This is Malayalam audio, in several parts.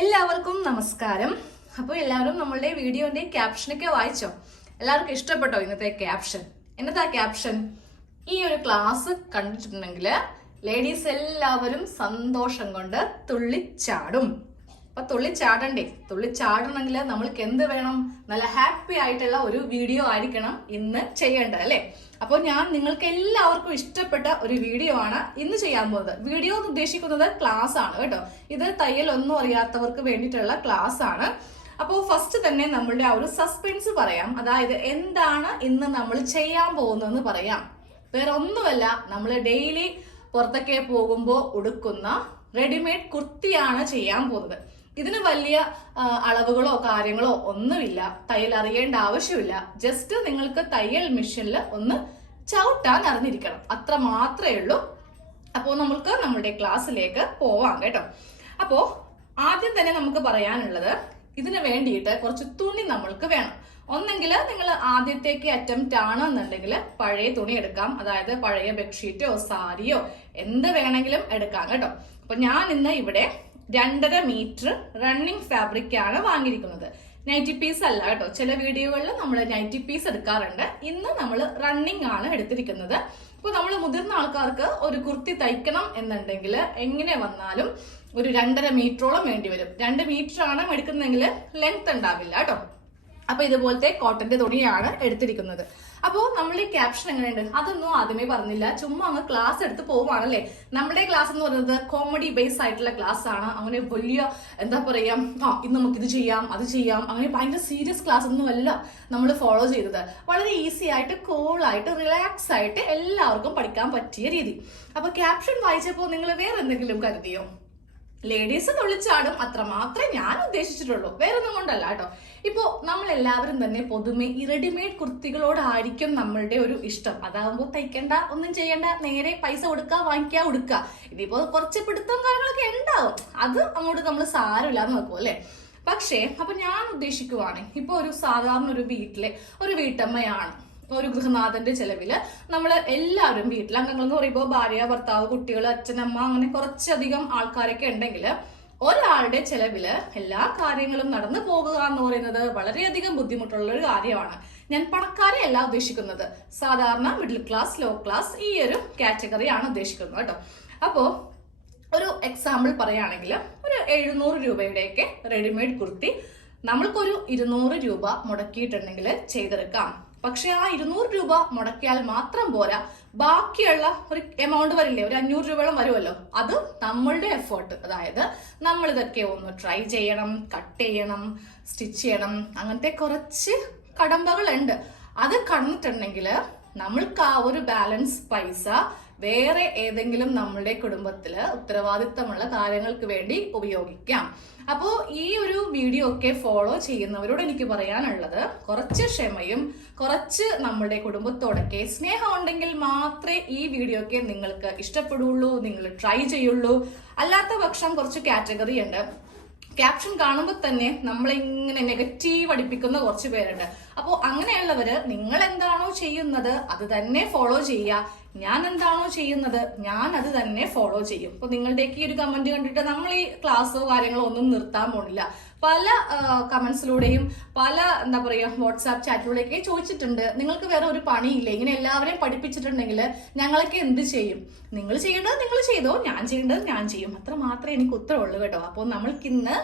എല്ലാവർക്കും നമസ്കാരം. അപ്പോൾ എല്ലാവരും നമ്മളുടെ വീഡിയോന്റെ ക്യാപ്ഷനൊക്കെ വായിച്ചോ? എല്ലാവർക്കും ഇഷ്ടപ്പെട്ടോ ഇന്നത്തെ ക്യാപ്ഷൻ? എന്നതാ ക്യാപ്ഷൻ? ഈ ഒരു ക്ലാസ് കണ്ടിട്ടുണ്ടെങ്കിൽ ലേഡീസ് എല്ലാവരും സന്തോഷം കൊണ്ട് തുള്ളിച്ചാടും. അപ്പൊ തുള്ളിച്ചാടണ്ടേ? തുള്ളിച്ചാടണമെങ്കിൽ നമ്മൾക്ക് എന്ത് വേണം? നല്ല ഹാപ്പി ആയിട്ടുള്ള ഒരു വീഡിയോ ആയിരിക്കണം ഇന്ന് ചെയ്യേണ്ടത്, അല്ലെ? അപ്പോൾ ഞാൻ നിങ്ങൾക്ക് എല്ലാവർക്കും ഇഷ്ടപ്പെട്ട ഒരു വീഡിയോ ആണ് ഇന്ന് ചെയ്യാൻ പോകുന്നത്. വീഡിയോ എന്ന് ഉദ്ദേശിക്കുന്നത് ക്ലാസ് ആണ് കേട്ടോ. ഇത് തയ്യൽ ഒന്നും അറിയാത്തവർക്ക് വേണ്ടിയിട്ടുള്ള ക്ലാസ് ആണ്. അപ്പോൾ ഫസ്റ്റ് തന്നെ നമ്മളുടെ ആ ഒരു സസ്പെൻസ് പറയാം. അതായത് എന്താണ് ഇന്ന് നമ്മൾ ചെയ്യാൻ പോകുന്നതെന്ന് പറയാം. വേറെ ഒന്നുമല്ല, നമ്മൾ ഡെയിലി പുറത്തൊക്കെ പോകുമ്പോൾ ഉടുക്കുന്ന റെഡിമെയ്ഡ് കുർത്തിയാണ് ചെയ്യാൻ പോകുന്നത്. ഇതിന് വലിയ അളവുകളോ കാര്യങ്ങളോ ഒന്നുമില്ല, തയ്യൽ അറിയേണ്ട ആവശ്യമില്ല. ജസ്റ്റ് നിങ്ങൾക്ക് തയ്യൽ മെഷീനിൽ ഒന്ന് ചവിട്ടാൻ അറിഞ്ഞിരിക്കണം, അത്ര മാത്രമേ ഉള്ളൂ. അപ്പോൾ നമുക്ക് നമ്മുടെ ക്ലാസ്സിലേക്ക് പോവാം കേട്ടോ. അപ്പോൾ ആദ്യം തന്നെ നമുക്ക് പറയാനുള്ളത്, ഇതിന് വേണ്ടിയിട്ട് കുറച്ച് തുണി നമ്മൾക്ക് വേണം. ഒന്നെങ്കിൽ നിങ്ങൾ ആദ്യത്തേക്ക് അറ്റംപ്റ്റ് ആണെന്നുണ്ടെങ്കിൽ പഴയ തുണി എടുക്കാം. അതായത് പഴയ ബെഡ്ഷീറ്റോ സാരിയോ എന്ത് വേണമെങ്കിലും എടുക്കാം കേട്ടോ. അപ്പൊ ഞാൻ ഇന്ന് ഇവിടെ 2.5 മീറ്റർ റണ്ണിങ് ഫാബ്രിക് ആണ് വാങ്ങിയിരിക്കുന്നത്. നൈറ്റി പീസ് അല്ല കേട്ടോ. ചില വീഡിയോകളിൽ നമ്മൾ നൈറ്റി പീസ് എടുക്കാറുണ്ട്. ഇന്ന് നമ്മൾ റണ്ണിങ് ആണ് എടുത്തിരിക്കുന്നത്. ഇപ്പൊ നമ്മൾ മുതിർന്ന ആൾക്കാർക്ക് ഒരു കുർത്തി തയ്ക്കണം എന്നുണ്ടെങ്കിൽ എങ്ങനെ വന്നാലും ഒരു 2.5 മീറ്ററോളം വേണ്ടി വരും. 2 മീറ്റർ ആണ് എടുക്കുന്നതെങ്കിൽ ലെങ്ത് ഉണ്ടാവില്ല കേട്ടോ. അപ്പൊ ഇതുപോലത്തെ കോട്ടന്റെ തുണിയാണ് എടുത്തിരിക്കുന്നത്. അപ്പോൾ നമ്മുടെ ക്യാപ്ഷൻ എങ്ങനെയുണ്ട് അതൊന്നും ആദ്യമേ പറഞ്ഞില്ല, ചുമ്മാ അങ്ങ് ക്ലാസ് എടുത്ത് പോവാണല്ലേ. നമ്മുടെ ക്ലാസ് എന്ന് പറയുന്നത് കോമഡി ബേസ് ആയിട്ടുള്ള ക്ലാസ് ആണ്. അങ്ങനെ വലിയ എന്താ പറയാ, ഇന്ന് നമുക്ക് ഇത് ചെയ്യാം അത് ചെയ്യാം, അങ്ങനെ ഭയങ്കര സീരിയസ് ക്ലാസ് ഒന്നുമല്ല നമ്മൾ ഫോളോ ചെയ്തത്. വളരെ ഈസി ആയിട്ട് കൂൾ ആയിട്ട് റിലാക്സ് ആയിട്ട് എല്ലാവർക്കും പഠിക്കാൻ പറ്റിയ രീതി. അപ്പൊ ക്യാപ്ഷൻ വായിച്ചപ്പോൾ നിങ്ങൾ വേറെ എന്തെങ്കിലും കരുതിയോ? ലേഡീസ് തുള്ളിച്ചാടും, അത്ര മാത്രമേ ഞാൻ ഉദ്ദേശിച്ചിട്ടുള്ളൂ, വേറൊന്നും കൊണ്ടല്ല കേട്ടോ. ഇപ്പോ നമ്മൾ എല്ലാവരും തന്നെ പൊതുമെ ഈ റെഡിമെയ്ഡ് കുർത്തികളോടായിരിക്കും നമ്മളുടെ ഒരു ഇഷ്ടം. അതാകുമ്പോൾ തയ്ക്കണ്ട, ഒന്നും ചെയ്യണ്ട, നേരെ പൈസ കൊടുക്കുക, വാങ്ങിക്കുക, ഉടുക്കുക. ഇതിപ്പോ കുറച്ച് പിടുത്തം കാര്യങ്ങളൊക്കെ ഉണ്ടാവും, അത് അങ്ങോട്ട് നമ്മൾ സാരമില്ലാന്ന് നോക്കും അല്ലെ. പക്ഷേ അപ്പൊ ഞാൻ ഉദ്ദേശിക്കുവാണെങ്കിൽ ഇപ്പൊ ഒരു സാധാരണ ഒരു വീട്ടിലെ ഒരു വീട്ടമ്മയാണ്, ഒരു ഗൃഹനാഥന്റെ ചെലവില് നമ്മൾ എല്ലാവരും വീട്ടിലംഗങ്ങൾ എന്ന് പറയുമ്പോൾ ഭാര്യ, ഭർത്താവ്, കുട്ടികൾ, അച്ഛനമ്മ, അങ്ങനെ കുറച്ചധികം ആൾക്കാരൊക്കെ ഉണ്ടെങ്കിൽ ഒരാളുടെ ചെലവില് എല്ലാ കാര്യങ്ങളും നടന്നു പോകുക എന്ന് പറയുന്നത് വളരെയധികം ബുദ്ധിമുട്ടുള്ള ഒരു കാര്യമാണ്. ഞാൻ പണക്കാരെ അല്ല ഉദ്ദേശിക്കുന്നത്, സാധാരണ മിഡിൽ ക്ലാസ്, ലോ ക്ലാസ്, ഈ ഒരു കാറ്റഗറിയാണ് ഉദ്ദേശിക്കുന്നത് കേട്ടോ. അപ്പോ ഒരു എക്സാമ്പിൾ പറയുകയാണെങ്കിൽ ഒരു 700 രൂപയുടെയൊക്കെ റെഡിമെയ്ഡ് കുർത്തി നമ്മൾക്കൊരു 200 രൂപ മുടക്കിയിട്ടുണ്ടെങ്കിൽ ചെയ്തെടുക്കാം. പക്ഷെ ആ 200 രൂപ മുടക്കിയാൽ മാത്രം പോരാ, ബാക്കിയുള്ള ഒരു എമൗണ്ട് വരില്ലേ, ഒരു 500 രൂപയോളം വരുമല്ലോ, അത് നമ്മളുടെ എഫേർട്ട്. അതായത് നമ്മൾ ഇതൊക്കെ ഒന്ന് ട്രൈ ചെയ്യണം, കട്ട് ചെയ്യണം, സ്റ്റിച്ച് ചെയ്യണം, അങ്ങനത്തെ കുറച്ച് കടമ്പകളുണ്ട്. അത് കടന്നിട്ടുണ്ടെങ്കിൽ നമ്മൾക്ക് ആ ഒരു ബാലൻസ് പൈസ വേറെ ഏതെങ്കിലും നമ്മളുടെ കുടുംബത്തില് ഉത്തരവാദിത്തമുള്ള കാര്യങ്ങൾക്ക് വേണ്ടി ഉപയോഗിക്കാം. അപ്പോൾ ഈ ഒരു വീഡിയോ ഒക്കെ ഫോളോ ചെയ്യുന്നവരോട് എനിക്ക് പറയാനുള്ളത്, കുറച്ച് ക്ഷമയും കുറച്ച് നമ്മളുടെ കുടുംബത്തോടൊക്കെ സ്നേഹം ഉണ്ടെങ്കിൽ മാത്രമേ ഈ വീഡിയോ ഒക്കെ നിങ്ങൾക്ക് ഇഷ്ടപ്പെടുള്ളൂ, നിങ്ങൾ ട്രൈ ചെയ്യുള്ളൂ. അല്ലാത്ത പക്ഷം കുറച്ച് കാറ്റഗറി ഉണ്ട്. ക്യാപ്ഷൻ കാണുമ്പോൾ തന്നെ നമ്മളിങ്ങനെ നെഗറ്റീവ് അടിപ്പിക്കുന്ന കുറച്ച് പേരുണ്ട്. അപ്പോൾ അങ്ങനെയുള്ളവര് നിങ്ങൾ എന്താണോ ചെയ്യുന്നത് അത് തന്നെ ഫോളോ ചെയ്യുക. ഞാൻ എന്താണോ ചെയ്യുന്നത് ഞാൻ അത് തന്നെ ഫോളോ ചെയ്യും. അപ്പൊ നിങ്ങളുടെയൊക്കെ ഈ ഒരു കമന്റ് കണ്ടിട്ട് നമ്മൾ ഈ ക്ലാസ്സോ കാര്യങ്ങളോ ഒന്നും നിർത്താൻ പോണില്ല. പല കമന്റ്സിലൂടെയും പല എന്താ പറയാ വാട്സാപ്പ് ചാറ്റിലൂടെയൊക്കെ ചോദിച്ചിട്ടുണ്ട്, നിങ്ങൾക്ക് വേറെ ഒരു പണിയില്ലേ, ഇങ്ങനെ എല്ലാവരെയും പഠിപ്പിച്ചിട്ടുണ്ടെങ്കിൽ ഞങ്ങളൊക്കെ എന്ത് ചെയ്യും? നിങ്ങൾ ചെയ്യേണ്ടത് നിങ്ങൾ ചെയ്തോ, ഞാൻ ചെയ്യേണ്ടത് ഞാൻ ചെയ്യും, അത്ര മാത്രമേ എനിക്ക് ഉത്തരവുള്ളൂ കേട്ടോ. അപ്പോൾ നമ്മൾക്കിന്ന്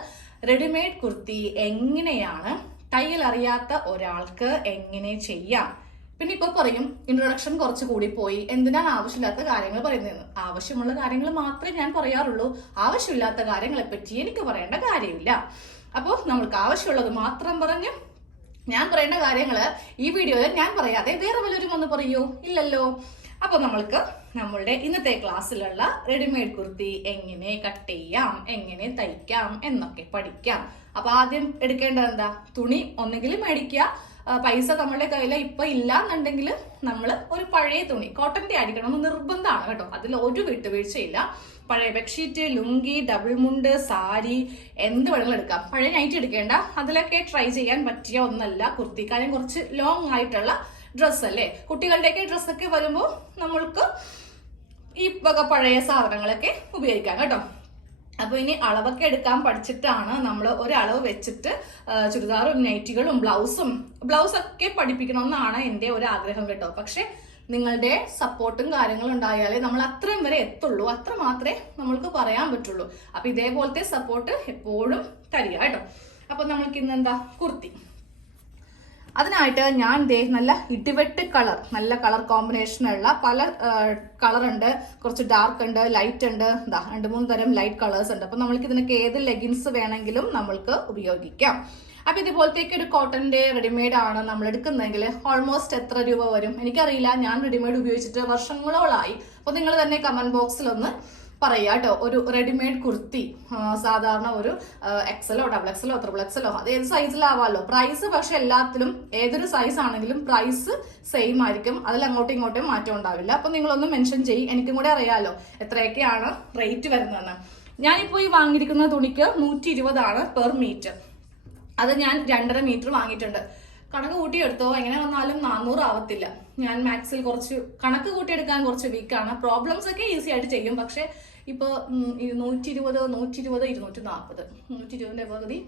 റെഡിമെയ്ഡ് കുർത്തി എങ്ങനെയാണ് തയ്യൽ അറിയാത്ത ഒരാൾക്ക് എങ്ങനെ ചെയ്യാം. പിന്നെ ഇപ്പൊ പറയും ഇൻട്രൊഡക്ഷൻ കുറച്ച് കൂടി പോയി, എന്തിനാണ് ആവശ്യമില്ലാത്ത കാര്യങ്ങൾ പറയുന്നതെന്ന്. ആവശ്യമുള്ള കാര്യങ്ങൾ മാത്രമേ ഞാൻ പറയാറുള്ളൂ, ആവശ്യമില്ലാത്ത കാര്യങ്ങളെ പറ്റി എനിക്ക് പറയേണ്ട കാര്യമില്ല. അപ്പോൾ നമ്മൾക്ക് ആവശ്യമുള്ളത് മാത്രം പറഞ്ഞ് ഞാൻ പറയേണ്ട കാര്യങ്ങള് ഈ വീഡിയോയിൽ ഞാൻ പറയാതെ വേറെ വല്ലവരും വന്ന് പറയോ? ഇല്ലല്ലോ. അപ്പൊ നമ്മൾക്ക് നമ്മളുടെ ഇന്നത്തെ ക്ലാസ്സിലുള്ള റെഡിമെയ്ഡ് കുർത്തി എങ്ങനെ കട്ട് ചെയ്യാം, എങ്ങനെ തയ്ക്കാം എന്നൊക്കെ പഠിക്കാം. അപ്പൊ ആദ്യം എടുക്കേണ്ടത് എന്താ? തുണി ഒന്നെങ്കിലും മേടിക്കുക. പൈസ നമ്മളുടെ കയ്യിൽ ഇപ്പൊ ഇല്ല എന്നുണ്ടെങ്കിൽ നമ്മൾ ഒരു പഴയ തുണി, കോട്ടന്റെ ആയിരിക്കണം എന്ന് നിർബന്ധമാണ് കേട്ടോ. അതിൽ ഒരു വിട്ടുവീഴ്ചയില്ല. പഴയ ബെഡ്ഷീറ്റ്, ലുങ്കി, ഡബിൾ മുണ്ട്, സാരി, എന്ത് വേണമെങ്കിലും എടുക്കാം. പഴയ നൈറ്റ് എടുക്കേണ്ട, അതിലൊക്കെ ട്രൈ ചെയ്യാൻ പറ്റിയ ഒന്നല്ല കുർത്തി. കാര്യം കുറച്ച് ലോങ് ആയിട്ടുള്ള ഡ്രസ്സ് അല്ലേ. കുട്ടികളുടെയൊക്കെ ഡ്രസ്സൊക്കെ വരുമ്പോൾ നമ്മൾക്ക് ഈ വക പഴയ സാധനങ്ങളൊക്കെ ഉപയോഗിക്കാം കേട്ടോ. അപ്പൊ ഇനി അളവൊക്കെ എടുക്കാൻ പഠിച്ചിട്ടാണ് നമ്മൾ ഒരളവ് വെച്ചിട്ട് ചുരിദാറും നൈറ്റികളും ബ്ലൗസൊക്കെ പഠിപ്പിക്കണമെന്നാണ് എൻ്റെ ഒരു ആഗ്രഹം കേട്ടോ. പക്ഷെ നിങ്ങളുടെ സപ്പോർട്ടും കാര്യങ്ങളും ഉണ്ടായാലേ നമ്മൾ അത്രയും വരെ എത്തുള്ളൂ, അത്ര മാത്രമേ നമ്മൾക്ക് പറയാൻ പറ്റുള്ളൂ. അപ്പൊ ഇതേപോലത്തെ സപ്പോർട്ട് എപ്പോഴും തരിക കേട്ടോ. അപ്പൊ നമ്മൾക്ക് ഇന്ന് എന്താ കുർത്തി, അതിനായിട്ട് ഞാൻ നല്ല ഇടിവെട്ട് കളർ, നല്ല കളർ കോമ്പിനേഷനുള്ള പല കളർ ഉണ്ട്, കുറച്ച് ഡാർക്ക് ഉണ്ട്, ലൈറ്റ് ഉണ്ട്, 2-3 തരം ലൈറ്റ് കളേഴ്സ് ഉണ്ട്. അപ്പൊ നമ്മൾക്ക് ഇതിനൊക്കെ ഏത് ലെഗിൻസ് വേണമെങ്കിലും നമ്മൾക്ക് ഉപയോഗിക്കാം. അപ്പൊ ഇതുപോലത്തേക്ക് ഒരു കോട്ടന്റെ റെഡിമെയ്ഡ് ആണ് നമ്മൾ എടുക്കുന്നതെങ്കിൽ ഓൾമോസ്റ്റ് എത്ര രൂപ വരും എനിക്കറിയില്ല. ഞാൻ റെഡിമെയ്ഡ് ഉപയോഗിച്ചിട്ട് വർഷങ്ങളോളായി. അപ്പൊ നിങ്ങൾ തന്നെ കമന്റ് ബോക്സിൽ ഒന്ന് പറയാ കേട്ടോ. ഒരു റെഡിമെയ്ഡ് കുർത്തി സാധാരണ ഒരു എക്സലോ ഡബിൾ എക്സലോ ട്രിപ്പിൾ എക്സലോ അത് ഏത് സൈസിലാവാലോ. പ്രൈസ് പക്ഷെ എല്ലാത്തിലും ഏതൊരു സൈസ് ആണെങ്കിലും പ്രൈസ് സെയിം ആയിരിക്കും, അതിൽ അങ്ങോട്ടും ഇങ്ങോട്ടും മാറ്റം ഉണ്ടാവില്ല. അപ്പൊ നിങ്ങളൊന്ന് മെൻഷൻ ചെയ്യും, എനിക്കും കൂടെ അറിയാലോ എത്രയൊക്കെയാണ് റേറ്റ് വരുന്നതെന്ന്. ഞാനിപ്പോ ഈ വാങ്ങിയിരിക്കുന്ന തുണിക്ക് 120 പെർ മീറ്റർ. അത് ഞാൻ 2.5 മീറ്റർ വാങ്ങിയിട്ടുണ്ട്. കണക്ക് കൂട്ടിയെടുത്തോ എങ്ങനെ വന്നാലും 400 ആവത്തില്ല. ഞാൻ മാക്സിൽ കുറച്ച് കണക്ക് കൂട്ടിയെടുക്കാൻ കുറച്ച് വീക്കാണ്. പ്രോബ്ലംസ് ഒക്കെ ഈസി ആയിട്ട് ചെയ്യും. പക്ഷെ ഇപ്പൊ 120, 240, 120ന്റെ പകുതി